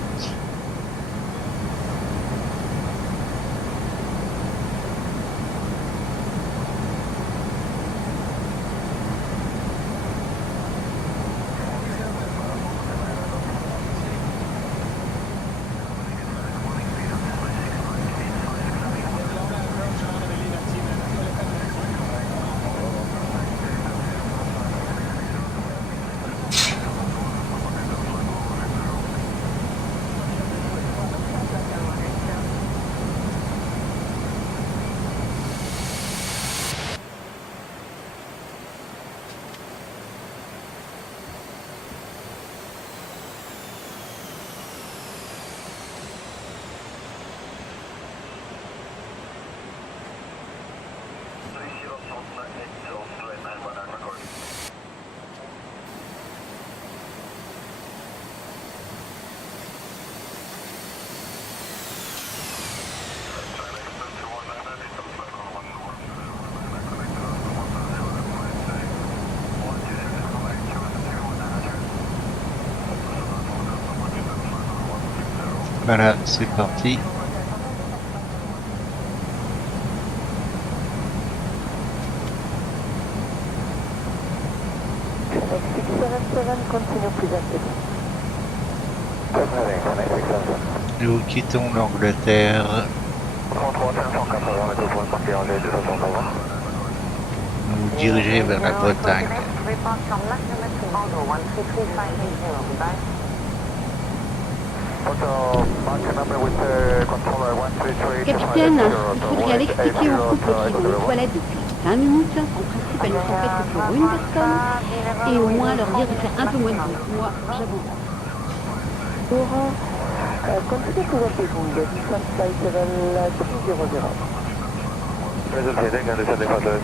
Voilà, c'est parti. Nous quittons l'Angleterre. Nous diriger vers la Bretagne. Capitaine, il faudrait aller expliquer aux couples qui vont aux toilettes depuis 5 minutes. En principe, elles ne sont faites que pour une personne. Et au moins leur dire de faire un peu moins de bruit. Moi, j'abandonne. Continue to repeating, descent flight level 300. Present heading and descending flight level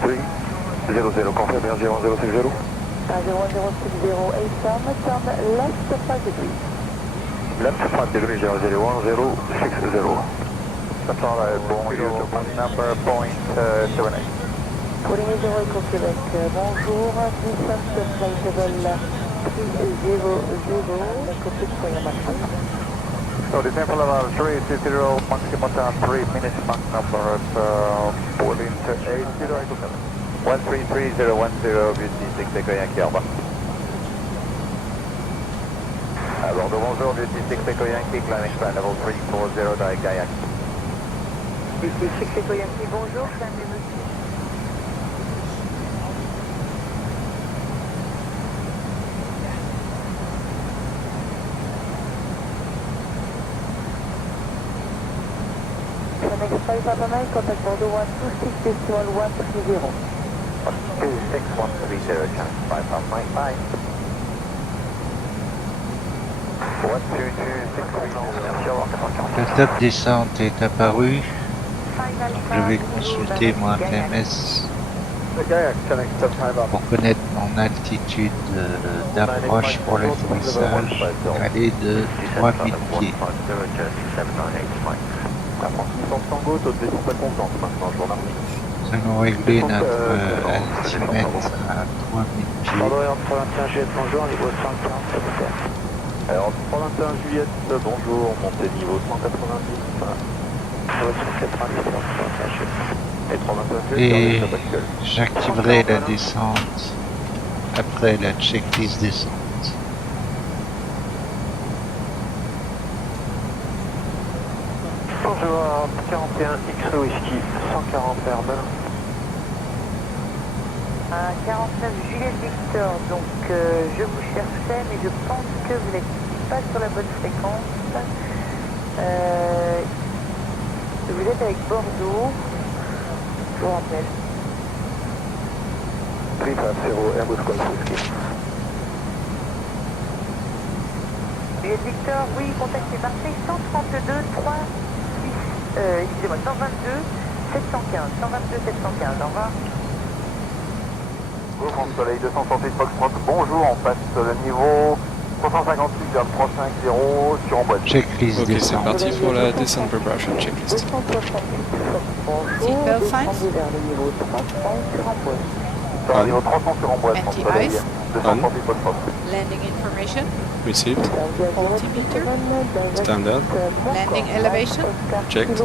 300, confirm 1060. 1060, ASAM, turn left 5 degrees. Left 5 degrees 00160. Central, bonjour, number point 78. Calling Echo Québec, bonjour, descent flight level 300, côté de Soyamachi. So the temple level 300, maximum time 3 minutes, Mach number 1480, 133010, beauty 6 Echo Yankee, Airbus. Alors, bonjour, beauty 6 Echo Yankee, climbing flight level 340, direct Gaillac. Beauty 6 Echo Yankee, bonjour, climbing monsieur. Next flight Papa contact Bordeaux 126.130. 126.130, chance 5 Papa Mike, bye. 12263, Le top descente est apparu. Je vais consulter mon TMS pour connaître mon altitude d'approche pour l'atterrissage. Elle est de 3000 pieds. Nous allons régler notre altimètre à 3000 pieds. Alors, 31 Juliette, bonjour, montez niveau 190. Et j'activerai la descente après la checklist descente. Bonjour, 41 X Whisky, 140 Airbus. 49 Juliette Victor, donc je vous cherchais, mais je pense que vous n'êtes pas sur la bonne fréquence. Vous êtes avec Bordeaux, je vous rappelle. 350 Airbus Golf Whisky. Juliette Victor, oui, contact est parfait, 132 3 6, excusez-moi, 122 715, 122 715, au revoir. Go France Soleil 268 Foxtrot, bonjour, on passe le niveau 358 vers le 350 sur en boîte. Checklist Ok, c'est descente. parti pour la descente preparation checklist. Seatbelt signs. Sur le niveau 300 sur en boîte, France Soleil 268 Foxtrot. Landing information. Received. Altimeter. Standard. Landing elevation. Checked.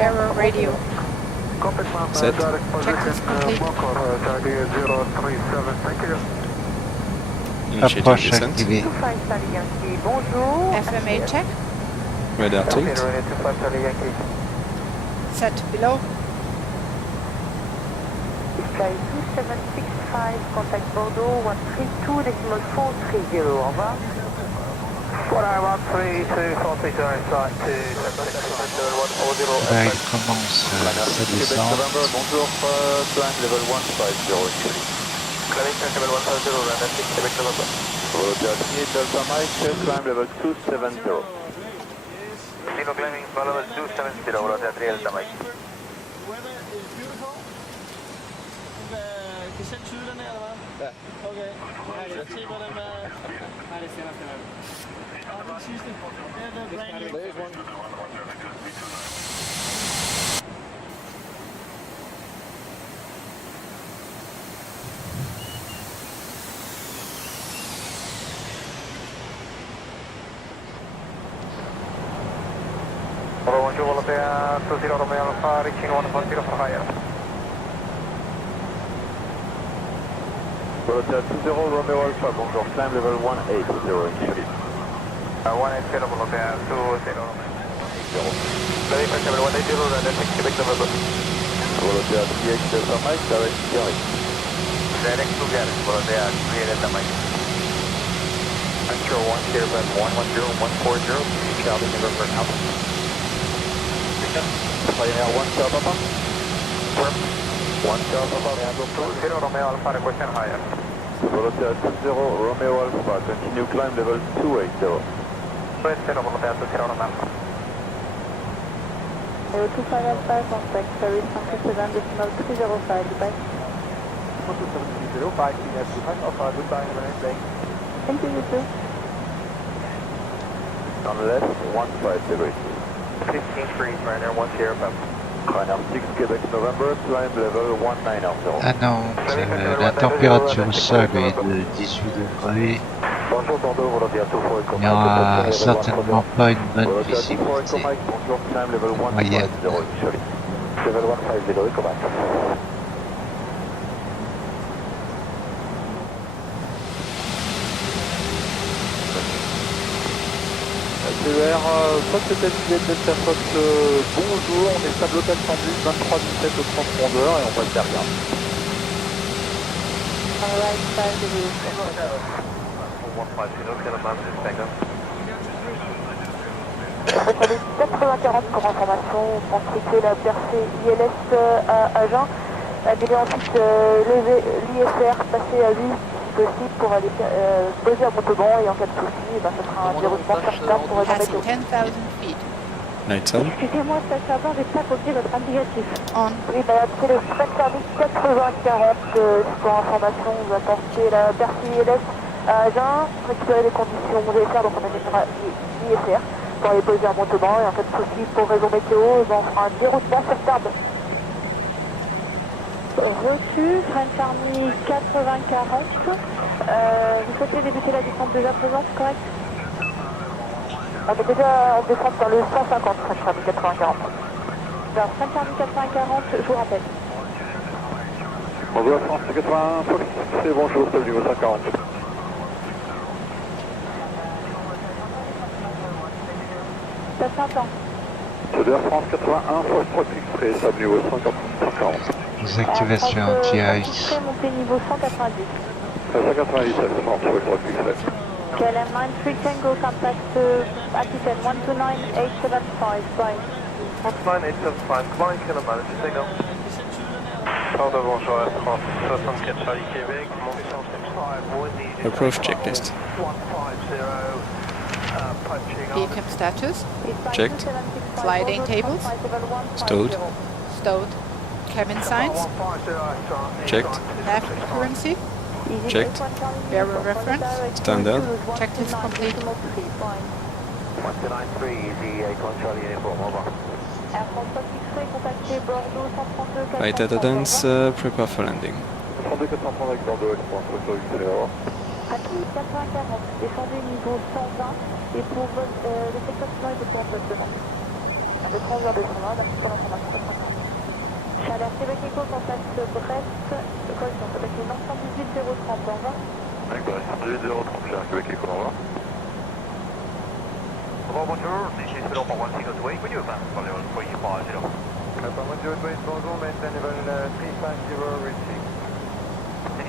Error radio. Set. Checklist complete. Initiating Approche descent. activée. Bonjour. FMA check. Radar tilt. Set below. Sky 2765, contact Bordeaux 132.430, au revoir. 132.430, Là, il commence sa descente. bonjour, climb level 150. Climbing level 150, Nantes, Québec, November. Roger, Delta Mike, climb level 270. Nico climbing level 270, Roger, Delta Mike. 20 Romeo Alpha, reaching 140 for higher. Volotea 20 Romeo Alpha, bonjour, climb level 180 initially. 180 Volotea 20 Romeo. Verification level 180, Nantes, Quebec, November. Volotea 38 Delta Mike, direct to Garrick. Direct to Garrick, Volotea 38 Delta Mike. Control 1, clear band 110140, Charlie, November, Alpha. Ryanair 1 Star Papa. 1 Star Papa. 20 Romeo Alpha, requesting higher. Volotea 20 Romeo Alpha, continue climb level 280. 20 Volotea 20 Romeo Alpha. 25 Alpha, contact service 127.305, goodbye. 127.305, CNF 25 Alpha, goodbye, have a nice day. Thank you, you too. On left, 15 degrees. 15 freeze, Ryanair 10 Pep. Ryanair 6 Quebec November, climb level 190. Ah non, la température au sol est de 18 degrés. Bonjour Bordeaux, Volotea 24 Il n'y aura certainement pas une bonne visibilité bonjour, climb level 150 moyenne. initially. Level 150, come back. CER, Fox Tetc, Delta Fox, bonjour, on est stable local 110, 23-17 au 30 rondeurs et on passe derrière. Alright, 5 degrees. 80-40 pour information, on pense que la percée ILS à Agen, allez ensuite lever l'ISR, passer à vue si possible pour aller poser à Montauban et en cas de souci, ce sera un déroulement certain pour aller météo. 10,000 feet. Nighttime. Excusez-moi, station avant, j'ai pas copié votre indicatif. On. Oui, c'est le fret service 80-40, pour information, on va porter la percée ILS à Agen, récupérer les conditions VSR, donc on améliorera l'ISR pour aller poser à Montauban et en cas de souci pour raison météo, on fera un déroutement sur Tarbes. Reçu, French Army 80-40. Vous souhaitez débuter la descente déjà présente, correct? On est déjà en descente dans le 150, French Army 80-40. Alors, French Army 80-40, je vous rappelle. Bonjour France 81, Fox, c'est bonjour, c'est le niveau 140. Ça s'entend. C'est Air France 81, Fox Tropic Express, sable niveau 140. Désactivation anti-ice. Montée niveau 190. 197, France Fox Tropic Express. KLM 93 Tango, contact Aquitaine 129875, bye. 19875, goodbye, Kilo Manager, signal. Pardon, bonjour, Air France 64 Charlie Québec, montation 65, Approach checklist. 150, punching on. ATM status. Checked. Sliding tables. Stowed. Stowed. Cabin signs. Checked. Nav currency. Checked. Bearer reference. Standard. Checklist complete. 193, easy, Icon Charlie uniform, over. Air France X-Ray, contactez Bordeaux 132 Right at addons, prepare for landing. 32 430 avec Bordeaux, Air France Fox Tropic Express. Acquis 80-40, descendez niveau 120 et pour le secteur suivant est de pour votre demande. De 30 vers 220, merci pour l'information. Chaleur Québec Eco, contact Brest, correction, contactez l'ensemble 18030, au revoir. Avec Brest 18030, cher Québec Eco, au revoir. Bonjour, this is Philip 160 would you advance for level 350? Papa 108, bonjour, maintain level 350, reaching.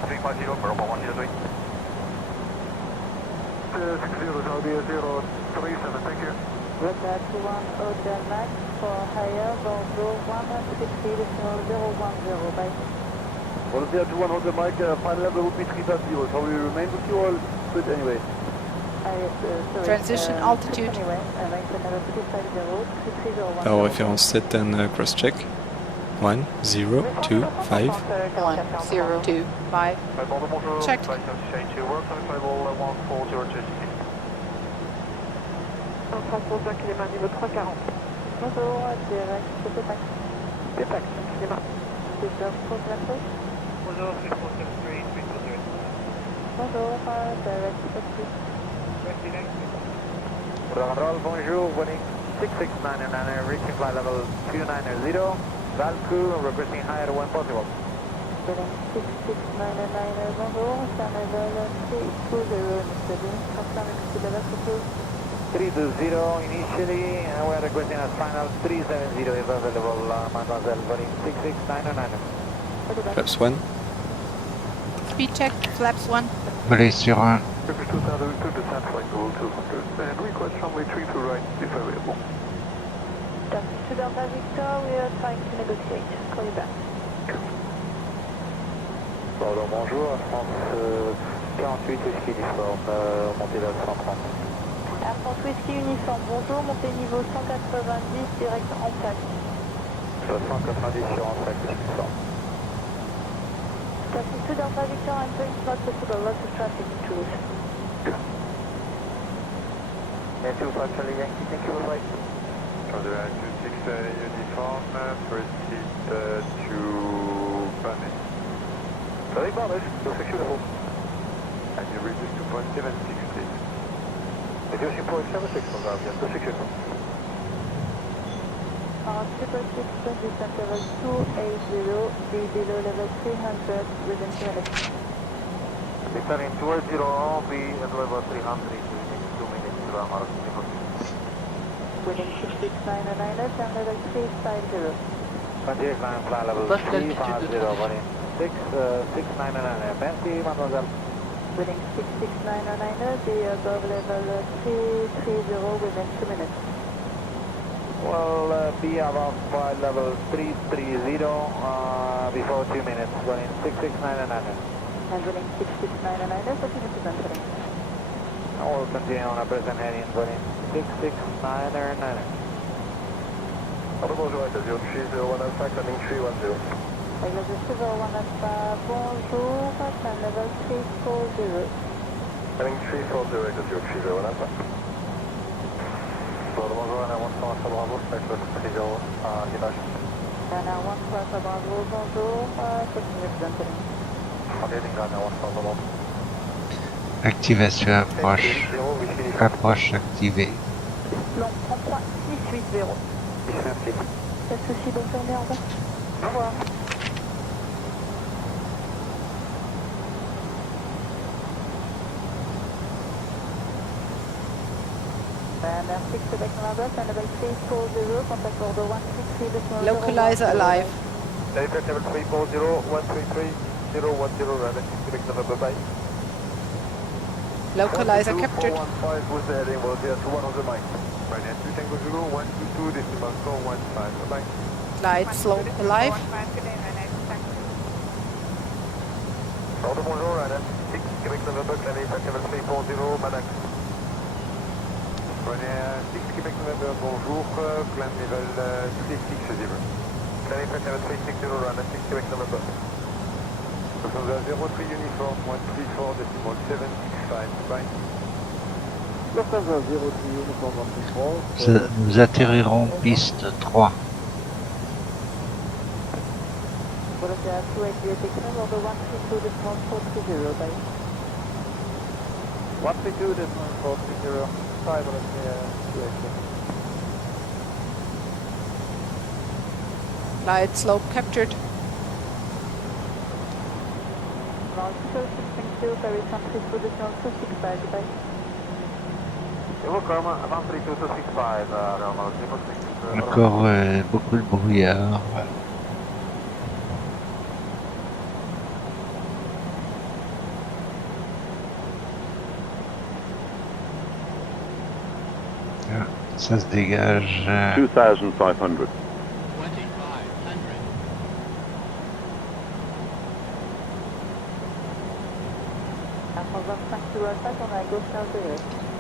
350, Papa 108. 60, Saudi 037, thank you. Rotate 1 Hotel Max for higher, Bordeaux 160, 010, bye. Volotea 21 Hotel Mike, final level would be 350, shall we remain with you or quit anyway? Transition altitude. Our reference set and cross-check. 1, 0, 2, 5. 1, 0, 2, 5. Checked. Transpondeur Climat niveau 340. Bonjour, direct, TEPAC. TEPAC, Climat. Bonjour, 373, 303. bonjour, direct, TEPAC. Bonjour, bonjour, bonjour. 6699, reaching flight level 290, Valku, requesting higher when possible. Boeing 6699, bonjour, c'est level 320, Mr. B. Confirm exit level suppose. 320 initially, and we're requesting a final 370 if available, Mademoiselle, Boeing 6699. Flaps 1. Speed check, flaps 1. Voler sur 1. Turkish 2000 to descent flight level 200, and request runway 3 to right if available. To Delta Victor, we are trying to negotiate. Call you back. Pardon, bonjour, France 48 Whisky uniforme, montée vers 130. Air France Whisky uniforme, bonjour, montée niveau 190, direct en sac. 190 sur en sac, uniforme. Taxi to Delta Victor, entering not possible, lots of traffic in Toulouse. Nantes 5 Charlie Yankee, thank you, bye-bye. Roger, 26 uniform, proceed to Paris. Sorry, Paris, so secure. And you reduce to 0.76, please. Reducing 0.76 from ground, yes, so secure. 666, descent level 280, be below level 300 within 2 minutes. Declaring 280, be at level 300 within 2 minutes to Amar. Within 6699, and level 350. 28 line fly level 350, running 6699, merci mademoiselle. Within 6699, be above level 330 within 2 minutes. Well, be above flight level 330 before 2 minutes, running 6699. And within 6699, continue to entering. We'll continue on a present heading, running 6699. Bonjour, Avion 3015, landing 310. Level 115, bonjour, and level 340. Landing 340, Avion 3015. Bonjour, Anna 1 Bravo, flight level 30 débarquement. Anna 1 Bravo, bonjour, continue to entering. Anna 1 Bravo. Activation approche. Approche activée. Long 33 680. Merci. Pas de soucis, bonne journée, au revoir. Au revoir. Merci, Quebec Airbus, and level 340, contact order 163. Localizer alive. Level 340, 133, 010, running Quebec November, bye. Localizer captured. 415 was the heading, will be at 100 miles. Right, and 2 Tango Zulu, 122, decimal 415, bye. Glide slope alive. Ordre bonjour, Anna 6, Quebec November, landing level 340, Manac. Runway 6 Quebec November, bonjour, climb level 360. Landing level 360, runway 6 Quebec November. Nous sommes à 03 uniform, 134, decimal 765, bye. Nous atterrirons piste 3. Voilà, c'est à 288, order 132, decimal 430, bye. 132, decimal 430, 5 on the 280. Glide slope captured. Now, 2620, Paris 132, decimal 265, bye. Encore beaucoup de brouillard. Ah, ça se dégage. 2500.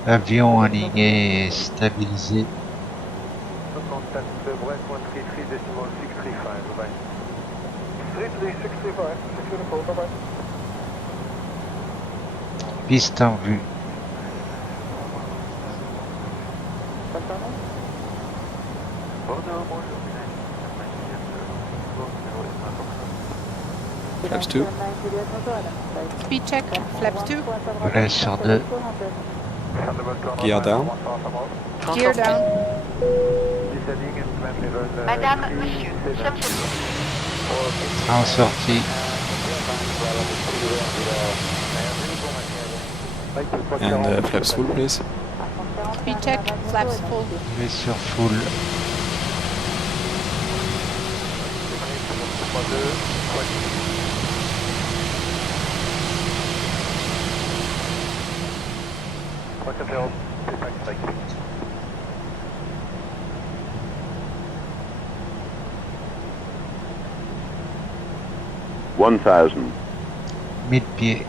Avion aligné et stabilisé. Contact the break 133, decimal 635, bye. 33635, secure the call, bye-bye. Piste en vue. Flaps 2. Speed check, flaps 2. Relais sur 2. Gear down. Gear down. Madame, monsieur, nous sommes sur En sortie. And flaps full, please. Recheck, flaps full. Je vais sur full. $1,000. 1000 pieds.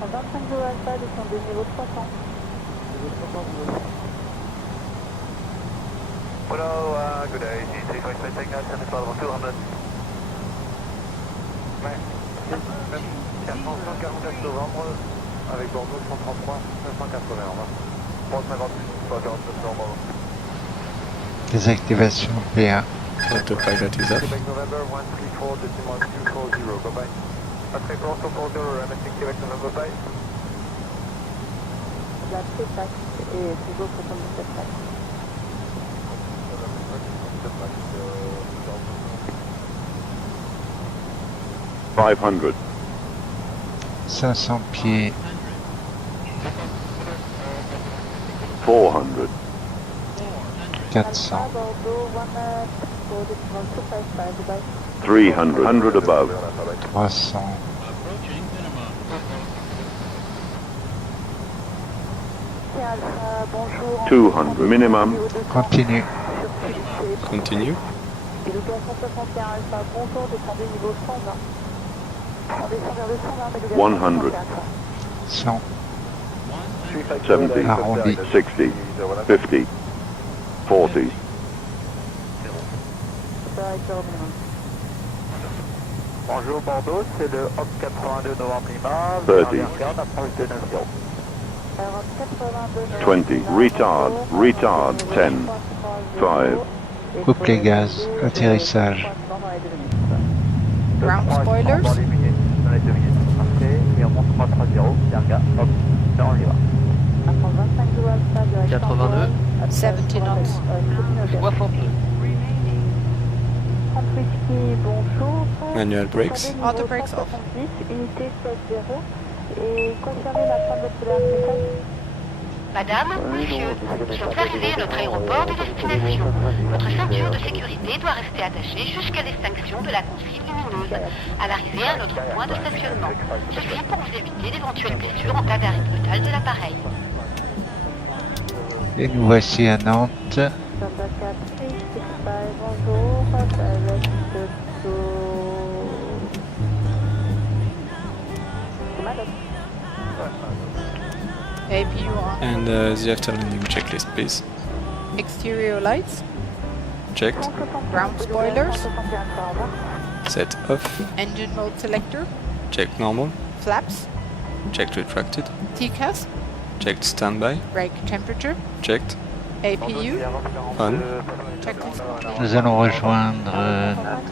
25 de Alpha, descendez niveau 300. Hello, good day. G3 taking out 200. Ouais. 449 novembre, avec Bordeaux 133, 980, au revoir. 358, 49 Désactivation PA. Autopilot is off. Québec November 134.240, bye bye. Après course au Bordeaux, Québec November, bye. La TETAC et toujours 77 plaques. $500. 500 pieds. 400. 400. 300. 100 above. 300. Bonjour. 200 minimum. Continue. Continue. Éducation 61 Alpha, bonjour, descendez niveau 120. On descend vers le 120, mais 100. 100. 70. Arrondi. 60. 50. 40. Bonjour Bordeaux, c'est le Hop 82 novembre Lima, 30. approche de 90. 20. Retard. Retard. 10. 5. Coupe les gaz. Atterrissage. Ground spoilers. Et on monte 330, Yarga, hop, là on y va. 82. 70 knots. 69. Bonjour. Manual brakes. Auto brakes off. Unité 70 et confirmez la fin de votre atterrissage. Madame, monsieur, nous sommes arrivés à notre aéroport de destination. Votre ceinture de sécurité doit rester attachée jusqu'à l'extinction de la consigne lumineuse, à l'arrivée à notre point de stationnement. Ceci pour vous éviter d'éventuelles blessures en cas d'arrêt brutal de l'appareil. Et nous voici à Nantes. Bonjour, avec APU on. And the after landing checklist, please. Exterior lights. Checked. Ground spoilers. Set off. Engine mode selector. Checked normal. Flaps. Checked retracted. TCAS. Checked standby. Brake temperature. Checked. APU. On. Checklist complete. Nous allons rejoindre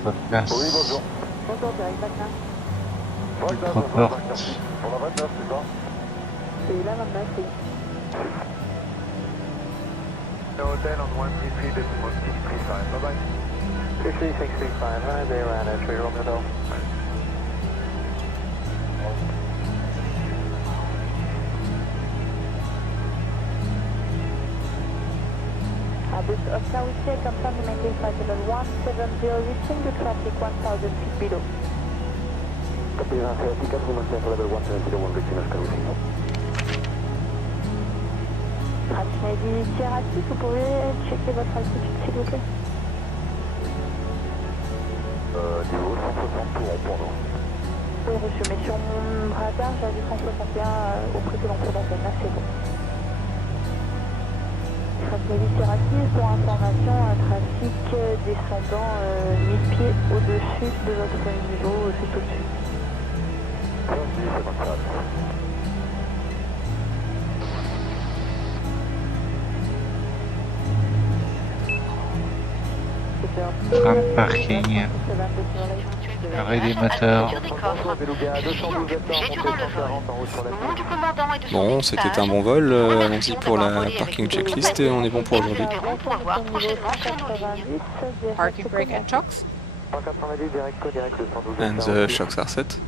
notre place. Notre porte. C'est là maintenant, c'est Hotel on 133.635, bye bye. 33665, they ran at 3 Romeo. Airbus Oscar Whiskey, confirm you maintain flight level 170, reaching the traffic 1000 feet below. Copy, Africa, we maintain level 170, reaching Oscar Whiskey. Navy Sierra 6, vous pouvez checker votre altitude s'il vous plaît? Niveau 160 pour répondre. Oui, reçu, mais sur mon radar, j'ai vu 161 au précédent pour l'antenne, là c'est bon. Navy Sierra 6, pour information, un trafic descendant 1000 pieds au-dessus de votre niveau, c'est au-dessus. Tram parking. Arrêt des moteurs. Je suis engagé durant le vol. Au nom du commandant et de son Bon, équipage, c'était un bon vol. Allons-y pour la parking checklist et on est bon pour aujourd'hui. espérons vous revoir prochainement sur nos lignes. Parking brake and shocks. 190 direct le 112. And the shocks are set.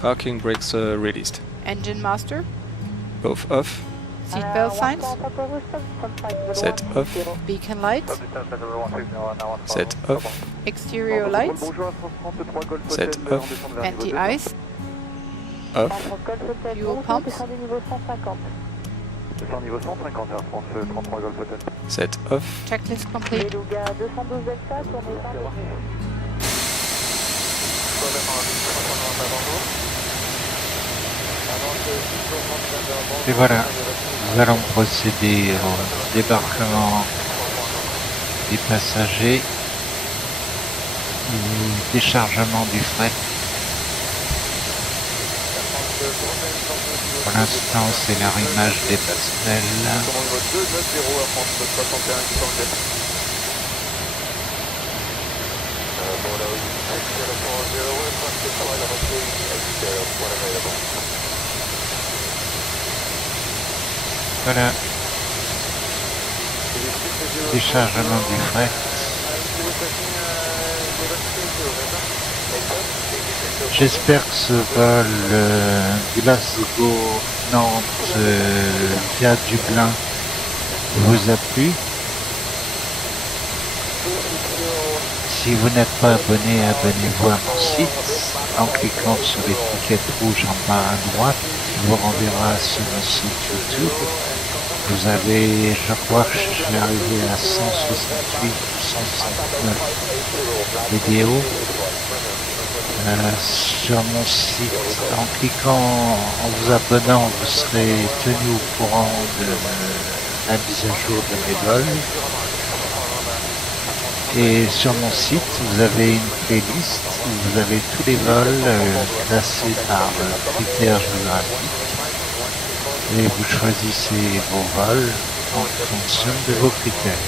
Parking brakes released. Engine master. Both off. Seatbelt signs. Set off. Beacon lights. Set off. Exterior lights. Set off. Anti-ice. Off. Fuel pumps. Descend niveau 150 Air France 33 Golf Hotel. Set off. Checklist complete. Et voilà, nous allons procéder au débarquement des passagers, au déchargement du fret. Pour l'instant, c'est l'arrimage des passerelles. Voilà. Déchargement du fret. J'espère que ce vol Glasgow, Nantes via Dublin vous a plu. Si vous n'êtes pas abonné, abonnez-vous à mon site en cliquant sur l'étiquette rouge en bas à droite. Il vous renverra sur mon site YouTube. Vous avez, je crois que je suis arrivé à 168 ou 169 vidéos. Sur mon site, en cliquant, en vous abonnant, vous serez tenu au courant de la mise à jour de mes vols. Et sur mon site, vous avez une playlist où vous avez tous les vols classés par critères géographiques. Et vous choisissez vos vols en fonction de vos critères.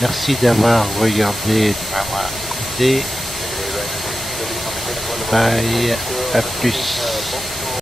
Merci d'avoir regardé, de m'avoir écouté. Bye, à plus.